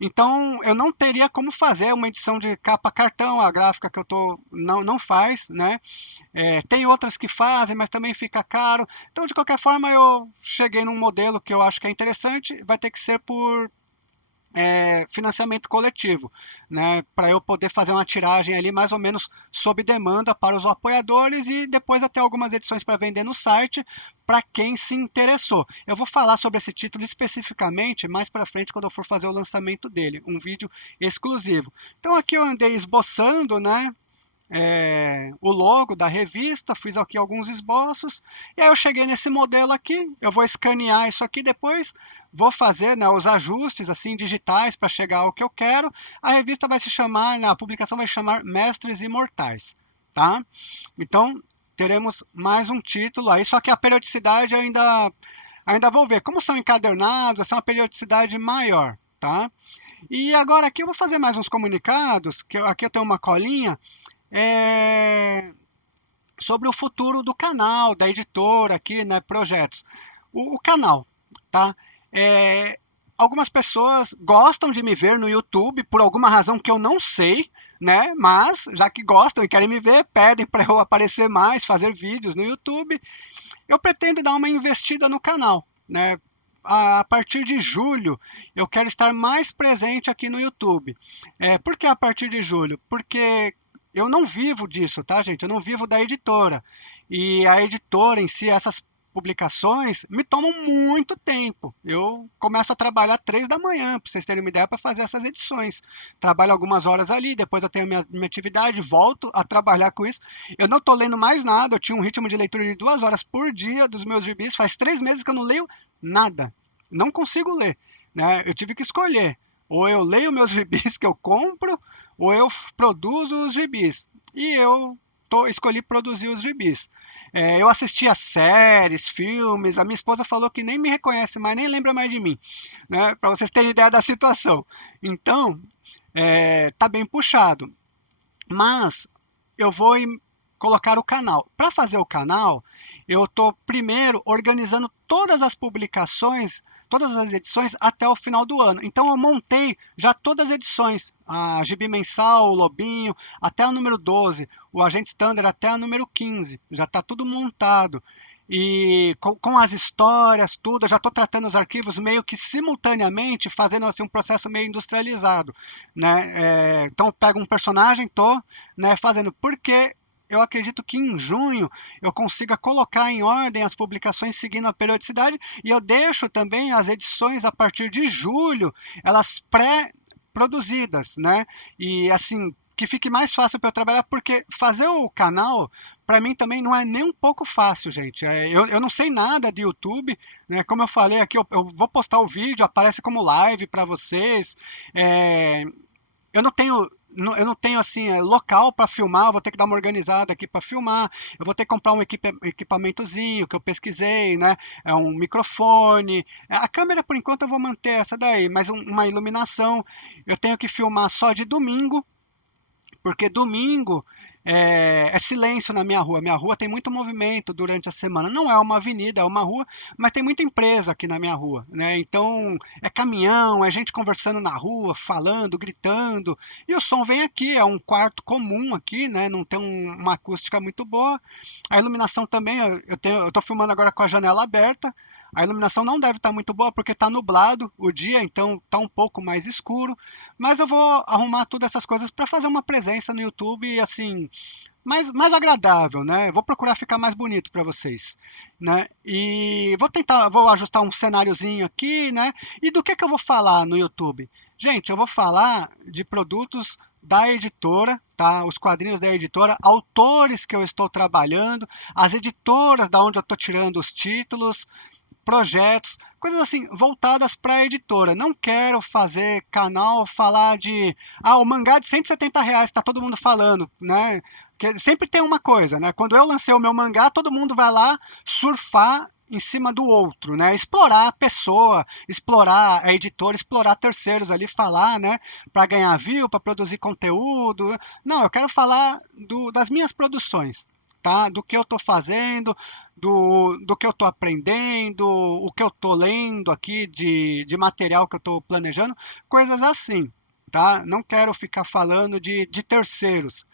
Então, eu não teria como fazer uma edição de capa cartão, a gráfica que eu tô não faz, né? Tem outras que fazem, mas também fica caro. Então, de qualquer forma, eu cheguei num modelo que eu acho que é interessante, vai ter que ser financiamento coletivo, né, para eu poder fazer uma tiragem ali mais ou menos sob demanda para os apoiadores e depois até algumas edições para vender no site para quem se interessou. Eu vou falar sobre esse título especificamente mais para frente quando eu for fazer o lançamento dele, um vídeo exclusivo. Então aqui eu andei esboçando, né, o logo da revista, fiz aqui alguns esboços, e aí eu cheguei nesse modelo aqui, eu vou escanear isso aqui depois, vou fazer, né, os ajustes assim digitais para chegar ao que eu quero. A revista vai se chamar, né, a publicação vai se chamar Mestres Imortais, tá? Então teremos mais um título aí, só que a periodicidade ainda vou ver. Como são encadernados, essa é uma periodicidade maior, tá? E agora aqui eu vou fazer mais uns comunicados, aqui eu tenho uma colinha, é, sobre o futuro do canal, da editora aqui, né, projetos. O canal, tá? É, algumas pessoas gostam de me ver no YouTube por alguma razão que eu não sei, né? Mas já que gostam e querem me ver, pedem para eu aparecer mais, fazer vídeos no YouTube. Eu pretendo dar uma investida no canal, né? A partir de julho, eu quero estar mais presente aqui no YouTube. Por que a partir de julho? Porque eu não vivo disso, tá, gente? Eu não vivo da editora. E a editora em si, essas publicações, me tomam muito tempo. Eu começo a trabalhar 3 da manhã, para vocês terem uma ideia, para fazer essas edições. Trabalho algumas horas ali, depois eu tenho minha atividade, volto a trabalhar com isso. Eu não estou lendo mais nada, eu tinha um ritmo de leitura de 2 horas por dia dos meus gibis. Faz 3 meses que eu não leio nada. Não consigo ler, né? Eu tive que escolher. Ou eu leio meus gibis que eu compro, ou eu produzo os gibis. E escolhi produzir os gibis. Eu assistia séries, filmes, a minha esposa falou que nem me reconhece mais, nem lembra mais de mim, né? Para vocês terem ideia da situação. Então, tá bem puxado. Mas eu vou colocar o canal. Para fazer o canal, eu estou primeiro organizando todas as publicações, todas as edições até o final do ano. Então eu montei já todas as edições, a Gibi Mensal, o Lobinho, até a número 12, o Agente Standard até a número 15. Já está tudo montado. E com as histórias, tudo, eu já estou tratando os arquivos meio que simultaneamente, fazendo assim um processo meio industrializado, né? Então eu pego um personagem, estou, né, fazendo, porque eu acredito que em junho eu consiga colocar em ordem as publicações seguindo a periodicidade, e eu deixo também as edições a partir de julho, elas pré-produzidas, né? E assim, que fique mais fácil para eu trabalhar, porque fazer o canal para mim também não é nem um pouco fácil, gente. Eu não sei nada de YouTube, né? Como eu falei aqui, eu vou postar o vídeo, aparece como live para vocês. É, eu não tenho eu não tenho assim local para filmar, eu vou ter que dar uma organizada aqui para filmar, eu vou ter que comprar um equipamentozinho que eu pesquisei, né? É um microfone, a câmera por enquanto eu vou manter essa daí, mas uma iluminação. Eu tenho que filmar só de domingo, porque domingo é silêncio na minha rua. Minha rua tem muito movimento durante a semana. Não é uma avenida, é uma rua, mas tem muita empresa aqui na minha rua, né? Então é caminhão, é gente conversando na rua, falando, gritando. E o som vem aqui, é um quarto comum aqui, né? Não tem uma acústica muito boa. A iluminação também, eu estou filmando agora com a janela aberta. A iluminação não deve estar muito boa porque está nublado o dia, então está um pouco mais escuro. Mas eu vou arrumar todas essas coisas para fazer uma presença no YouTube assim mais agradável, né? Vou procurar ficar mais bonito para vocês, né? E vou ajustar um cenáriozinho aqui, né? E do que eu vou falar no YouTube? Gente, eu vou falar de produtos da editora, tá? Os quadrinhos da editora, autores que eu estou trabalhando, as editoras da onde eu estou tirando os títulos, projetos, coisas assim voltadas para a editora. Não quero fazer canal falar de o mangá de R$ 170 está todo mundo falando, né? Porque sempre tem uma coisa, né? Quando eu lancei o meu mangá, todo mundo vai lá surfar em cima do outro, né? Explorar a pessoa, explorar a editora, explorar terceiros ali, falar, né? Para ganhar view, para produzir conteúdo. Não, eu quero falar das minhas produções, tá? Do que eu estou fazendo, do que eu estou aprendendo, o que eu estou lendo aqui de material que eu estou planejando, coisas assim, tá? Não quero ficar falando de terceiros.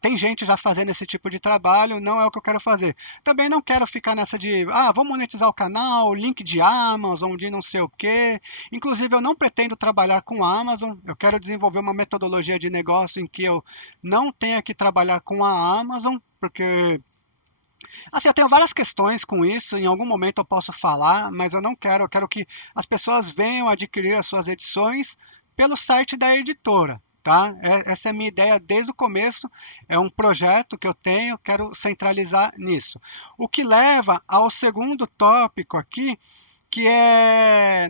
Tem gente já fazendo esse tipo de trabalho, não é o que eu quero fazer. Também não quero ficar nessa de, vou monetizar o canal, link de Amazon, de não sei o quê. Inclusive, eu não pretendo trabalhar com a Amazon, eu quero desenvolver uma metodologia de negócio em que eu não tenha que trabalhar com a Amazon, porque assim, eu tenho várias questões com isso, em algum momento eu posso falar, mas eu não quero, eu quero que as pessoas venham adquirir as suas edições pelo site da editora, tá? Essa é a minha ideia desde o começo, é um projeto que eu tenho, quero centralizar nisso. O que leva ao segundo tópico aqui, que é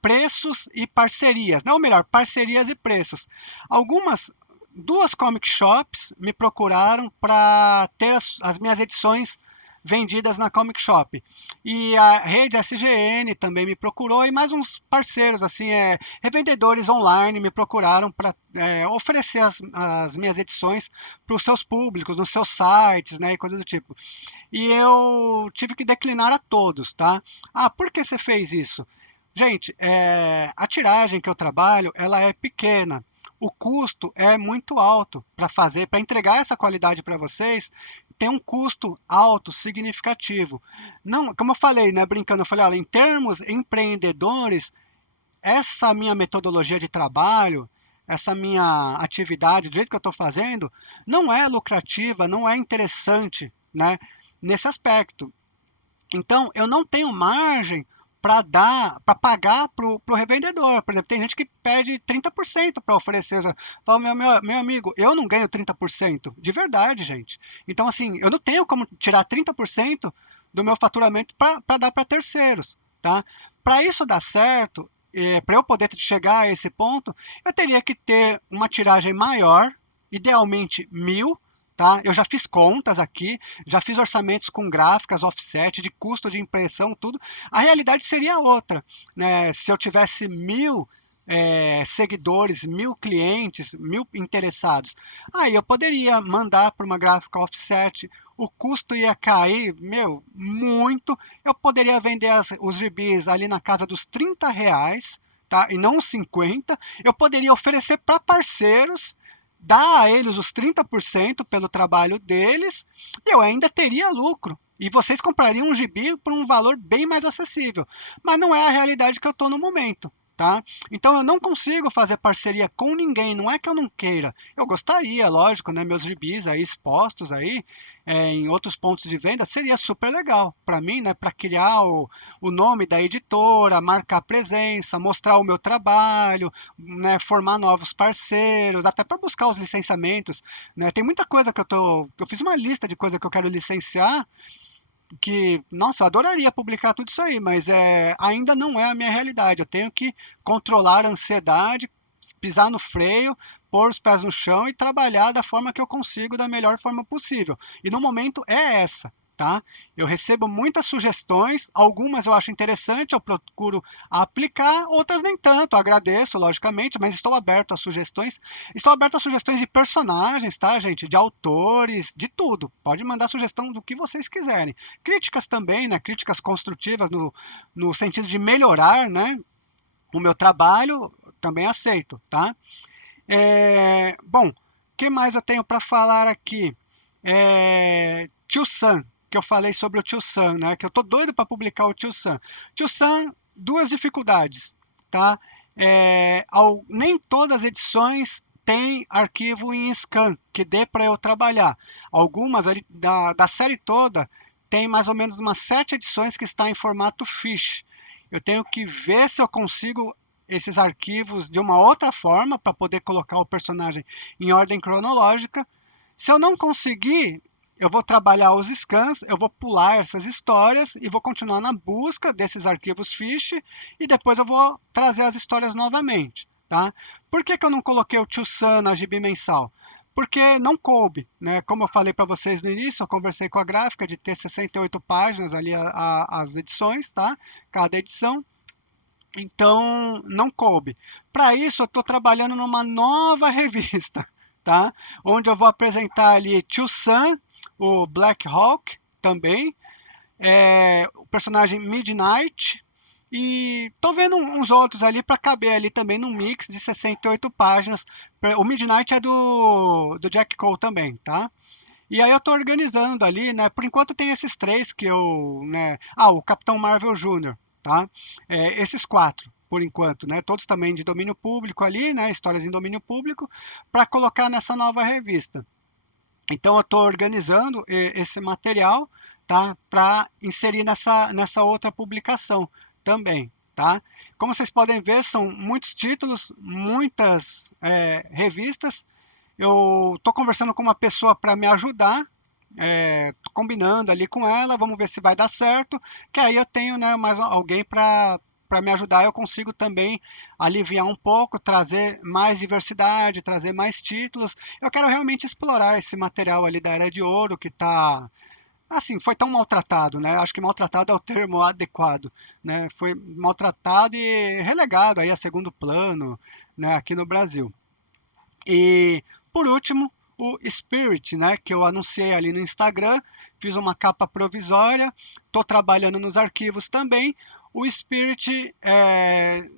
preços e parcerias, não, ou melhor, parcerias e preços. Duas comic shops me procuraram para ter as minhas edições vendidas na Comic Shop. E a rede SGN também me procurou e mais uns parceiros, assim, revendedores online me procuraram para oferecer as minhas edições para os seus públicos, nos seus sites, né, e coisas do tipo. E eu tive que declinar a todos, tá? Por que você fez isso? Gente, a tiragem que eu trabalho, ela é pequena. O custo é muito alto para fazer, para entregar essa qualidade para vocês, tem um custo alto, significativo. Não, como eu falei, né, brincando, eu falei, olha, em termos empreendedores, essa minha metodologia de trabalho, essa minha atividade, do jeito que eu estou fazendo, não é lucrativa, não é interessante, né, nesse aspecto. Então, eu não tenho margem para pagar para o revendedor. Por exemplo, tem gente que pede 30% para oferecer. Fala, meu amigo, eu não ganho 30%. De verdade, gente. Então, assim, eu não tenho como tirar 30% do meu faturamento para dar para terceiros. Tá? Para isso dar certo, para eu poder chegar a esse ponto, eu teria que ter uma tiragem maior, idealmente 1.000, tá? Eu já fiz contas aqui, já fiz orçamentos com gráficas, offset, de custo de impressão, tudo. A realidade seria outra, né? Se eu tivesse 1.000 seguidores, 1.000 clientes, 1.000 interessados, aí eu poderia mandar para uma gráfica offset, o custo ia cair, muito. Eu poderia vender os gibis ali na casa dos R$ 30, tá? E não os 50. Eu poderia oferecer para parceiros, dar a eles os 30% pelo trabalho deles, e eu ainda teria lucro. E vocês comprariam um gibi por um valor bem mais acessível. Mas não é a realidade que eu estou no momento. Tá? Então eu não consigo fazer parceria com ninguém, não é que eu não queira. Eu gostaria, lógico, né? Meus gibis aí expostos aí em outros pontos de venda seria super legal para mim, né? Para criar o nome da editora, marcar presença, mostrar o meu trabalho, né? Formar novos parceiros, até para buscar os licenciamentos, né? Tem muita coisa que eu fiz uma lista de coisas que eu quero licenciar que, nossa, eu adoraria publicar tudo isso aí, mas ainda não é a minha realidade. Eu tenho que controlar a ansiedade, pisar no freio, pôr os pés no chão e trabalhar da forma que eu consigo, da melhor forma possível. E no momento é essa. Tá? Eu recebo muitas sugestões, algumas eu acho interessante, eu procuro aplicar, outras nem tanto. Eu agradeço, logicamente, mas estou aberto a sugestões. Estou aberto a sugestões de personagens, tá, gente? De autores, de tudo. Pode mandar sugestão do que vocês quiserem. Críticas também, né? Críticas construtivas no sentido de melhorar, né? O meu trabalho, também aceito, tá? Bom, o que mais eu tenho para falar aqui? Tio Sam, que eu falei sobre o Tio Sam, né? Que eu tô doido para publicar o Tio Sam. Tio Sam, duas dificuldades, tá? Nem todas as edições têm arquivo em scan que dê para eu trabalhar. Algumas da série toda tem mais ou menos umas 7 edições que está em formato fish. Eu tenho que ver se eu consigo esses arquivos de uma outra forma para poder colocar o personagem em ordem cronológica. Se eu não conseguir, eu vou trabalhar os scans, eu vou pular essas histórias e vou continuar na busca desses arquivos fish e depois eu vou trazer as histórias novamente. Tá? Por que eu não coloquei o Tio Sam na gibi mensal? Porque não coube, né? Como eu falei para vocês no início, eu conversei com a gráfica de ter 68 páginas ali as edições, tá? Cada edição. Então, não coube. Para isso, eu estou trabalhando numa nova revista, tá? Onde eu vou apresentar ali Tio Sam, o Black Hawk também, o personagem Midnight E tô vendo uns outros ali para caber ali também num mix de 68 páginas. O Midnight é do Jack Cole também, tá? E aí eu tô organizando ali, né? Por enquanto tem esses três que eu, né? Ah, o Capitão Marvel Jr., tá? Esses quatro, por enquanto, né? Todos também de domínio público ali, né? Histórias em domínio público, para colocar nessa nova revista. Então eu estou organizando esse material, tá? Para inserir nessa outra publicação também, tá? Como vocês podem ver, são muitos títulos, muitas revistas. Eu estou conversando com uma pessoa para me ajudar, tô combinando ali com ela, vamos ver se vai dar certo, que aí eu tenho, né, mais alguém para me ajudar, eu consigo também aliviar um pouco, trazer mais diversidade, trazer mais títulos. Eu quero realmente explorar esse material ali da Era de Ouro que está assim, foi tão maltratado, né? Acho que maltratado é o termo adequado, né? Foi maltratado e relegado aí a segundo plano, né, aqui no Brasil. E por último, o Spirit, né, que eu anunciei ali no Instagram, fiz uma capa provisória, estou trabalhando nos arquivos também. O Spirit,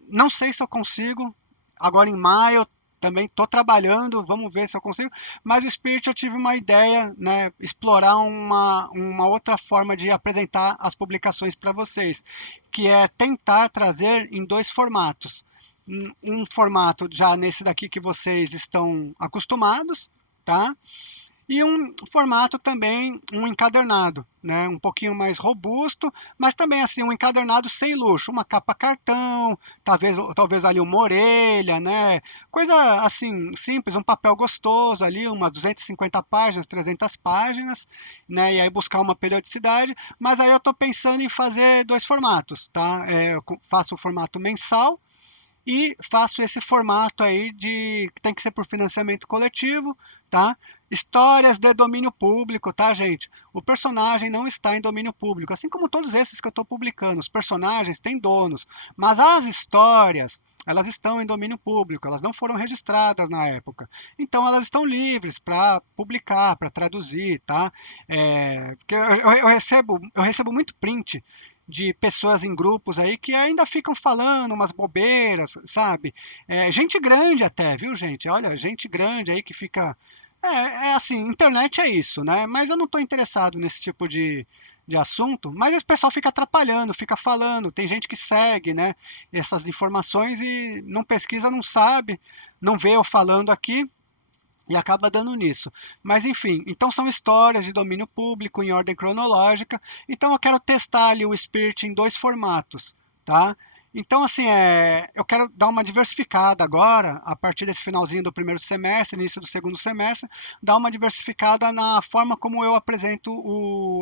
não sei se eu consigo, agora em maio também estou trabalhando, vamos ver se eu consigo. Mas o Spirit eu tive uma ideia, né, explorar uma outra forma de apresentar as publicações para vocês, que é tentar trazer em dois formatos um formato já nesse daqui que vocês estão acostumados, tá? E um formato também, um encadernado, né? Um pouquinho mais robusto, mas também assim um encadernado sem luxo, uma capa cartão, talvez ali uma orelha, né? Coisa assim simples, um papel gostoso ali, umas 250 páginas, 300 páginas, né? E aí buscar uma periodicidade, mas aí eu estou pensando em fazer dois formatos, tá? Eu faço o formato mensal e faço esse formato aí de que tem que ser por financiamento coletivo, tá? Histórias de domínio público, tá, gente? O personagem não está em domínio público, assim como todos esses que eu estou publicando. Os personagens têm donos, mas as histórias elas estão em domínio público, elas não foram registradas na época. Então elas estão livres para publicar, para traduzir, tá? Porque eu recebo muito print de pessoas em grupos aí que ainda ficam falando umas bobeiras, sabe? Gente grande até, viu, gente? Olha, gente grande aí que fica. Assim, internet é isso, né? Mas eu não estou interessado nesse tipo de assunto. Mas o pessoal fica atrapalhando, fica falando. Tem gente que segue, né? Essas informações e não pesquisa, não sabe, não vê eu falando aqui e acaba dando nisso. Mas enfim, então são histórias de domínio público em ordem cronológica. Então eu quero testar ali o Spirit em dois formatos, tá? Então, assim, eu quero dar uma diversificada agora, a partir desse finalzinho do primeiro semestre, início do segundo semestre, dar uma diversificada na forma como eu apresento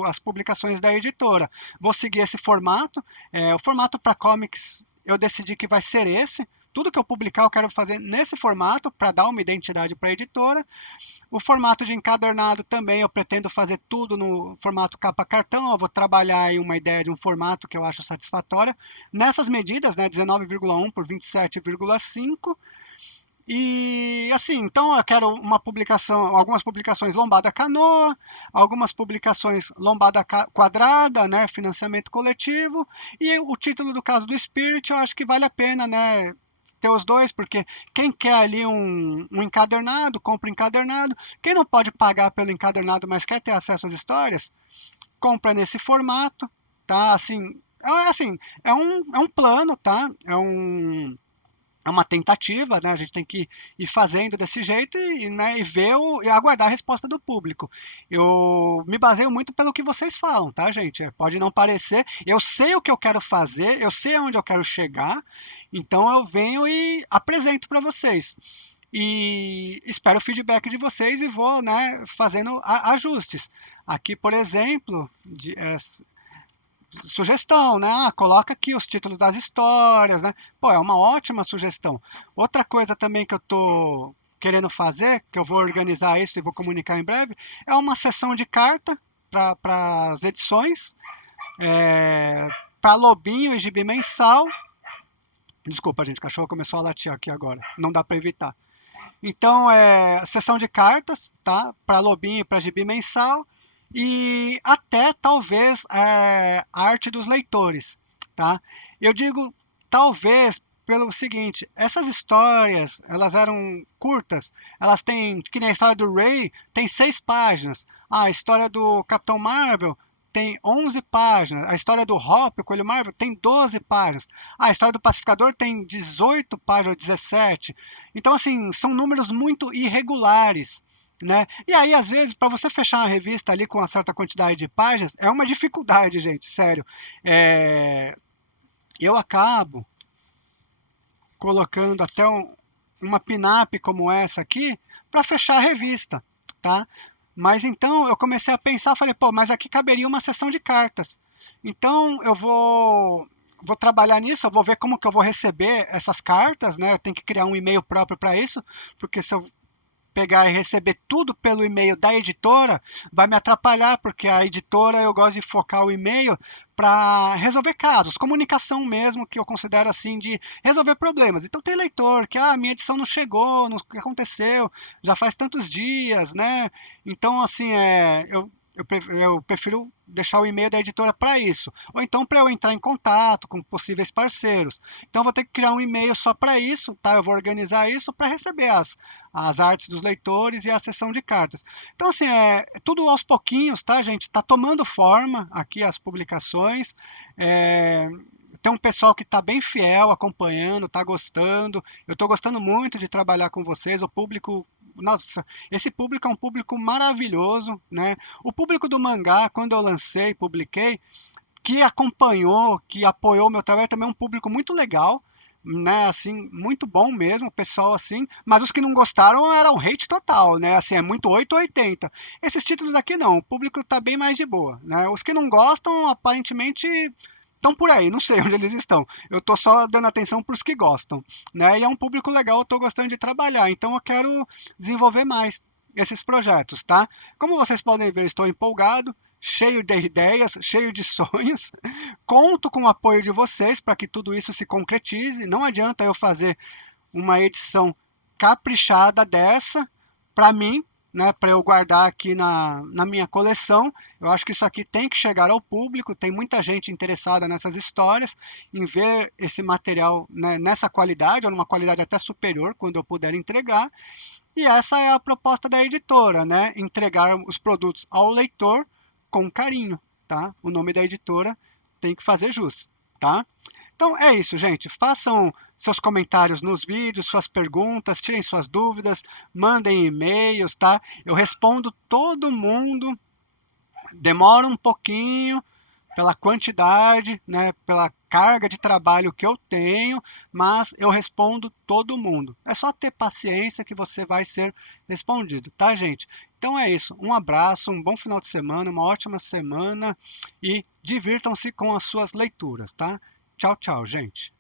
as publicações da editora. Vou seguir esse formato. O formato para comics eu decidi que vai ser esse. Tudo que eu publicar eu quero fazer nesse formato para dar uma identidade para a editora. O formato de encadernado também eu pretendo fazer tudo no formato capa cartão. Eu vou trabalhar em uma ideia de um formato que eu acho satisfatória. Nessas medidas, né, 19,1 por 27,5. E assim, então eu quero uma publicação, algumas publicações lombada canoa, algumas publicações lombada quadrada, né, financiamento coletivo, e o título do caso do Spirit, eu acho que vale a pena, né, ter os dois, porque quem quer ali um encadernado, compra encadernado, quem não pode pagar pelo encadernado, mas quer ter acesso às histórias, compra nesse formato, tá? Assim, é um plano, tá? É uma tentativa, né? A gente tem que ir fazendo desse jeito né, e ver e aguardar a resposta do público. Eu me baseio muito pelo que vocês falam, tá, gente? Pode não parecer. Eu sei o que eu quero fazer, eu sei aonde eu quero chegar, então eu venho e apresento para vocês. E espero o feedback de vocês e vou, né, fazendo ajustes. Aqui, por exemplo, sugestão, né? Coloca aqui os títulos das histórias, né? Pô, é uma ótima sugestão. Outra coisa também que eu tô querendo fazer, que eu vou organizar isso e vou comunicar em breve, é uma sessão de carta para as edições, para Lobinho e Gibi Mensal. Desculpa, gente, o cachorro começou a latir aqui agora, não dá para evitar. Então, sessão de cartas, tá? Para Lobinho e para Gibi Mensal. E até talvez a arte dos leitores, tá? Eu digo talvez pelo seguinte, essas histórias, elas eram curtas, elas têm, que nem a história do Ray, tem 6 páginas. A história do Capitão Marvel tem 11 páginas. A história do Hop, o Coelho Marvel, tem 12 páginas. A história do Pacificador tem 18 páginas, 17. Então, assim, são números muito irregulares. Né? E aí, às vezes, para você fechar uma revista ali com uma certa quantidade de páginas, é uma dificuldade, gente, sério. Eu acabo colocando até uma pin-up como essa aqui para fechar a revista, tá? Mas então eu comecei a pensar, falei, pô, mas aqui caberia uma sessão de cartas. Então eu vou trabalhar nisso, eu vou ver como que eu vou receber essas cartas, né? Eu tenho que criar um e-mail próprio para isso, porque se eu pegar e receber tudo pelo e-mail da editora, vai me atrapalhar, porque a editora eu gosto de focar o e-mail para resolver casos, comunicação mesmo, que eu considero assim de resolver problemas. Então tem leitor que minha edição não chegou, o que aconteceu, já faz tantos dias, né? Então assim eu prefiro deixar o e-mail da editora para isso. Ou então para eu entrar em contato com possíveis parceiros. Então eu vou ter que criar um e-mail só para isso, tá? Eu vou organizar isso para receber as artes dos leitores e a sessão de cartas. Então, assim, tudo aos pouquinhos, tá, gente? Está tomando forma aqui as publicações. Tem um pessoal que está bem fiel, acompanhando, está gostando. Eu estou gostando muito de trabalhar com vocês. O público, nossa, esse público é um público maravilhoso, né? O público do mangá, quando eu lancei, publiquei, que acompanhou, que apoiou o meu trabalho, também é um público muito legal, né, assim, muito bom mesmo, o pessoal assim, mas os que não gostaram eram hate total, né, assim, é muito 8 ou 80. Esses títulos aqui não, o público está bem mais de boa, né, os que não gostam, aparentemente, estão por aí, não sei onde eles estão, eu estou só dando atenção para os que gostam, né, e é um público legal, eu estou gostando de trabalhar, então eu quero desenvolver mais esses projetos, tá? Como vocês podem ver, estou empolgado, cheio de ideias, cheio de sonhos. Conto com o apoio de vocês para que tudo isso se concretize. Não adianta eu fazer uma edição caprichada dessa para mim, né, para eu guardar aqui na minha coleção. Eu acho que isso aqui tem que chegar ao público. Tem muita gente interessada nessas histórias, em ver esse material, né, nessa qualidade, ou numa qualidade até superior, quando eu puder entregar. E essa é a proposta da editora, né? Entregar os produtos ao leitor com carinho, tá? O nome da editora tem que fazer jus, tá? Então é isso, gente. Façam seus comentários nos vídeos, suas perguntas, tirem suas dúvidas, mandem e-mails, tá? Eu respondo todo mundo. Demora um pouquinho, pela quantidade, né, pela carga de trabalho que eu tenho, mas eu respondo todo mundo. É só ter paciência que você vai ser respondido, tá, gente? Então é isso. Um abraço, um bom final de semana, uma ótima semana e divirtam-se com as suas leituras, tá? Tchau, tchau, gente.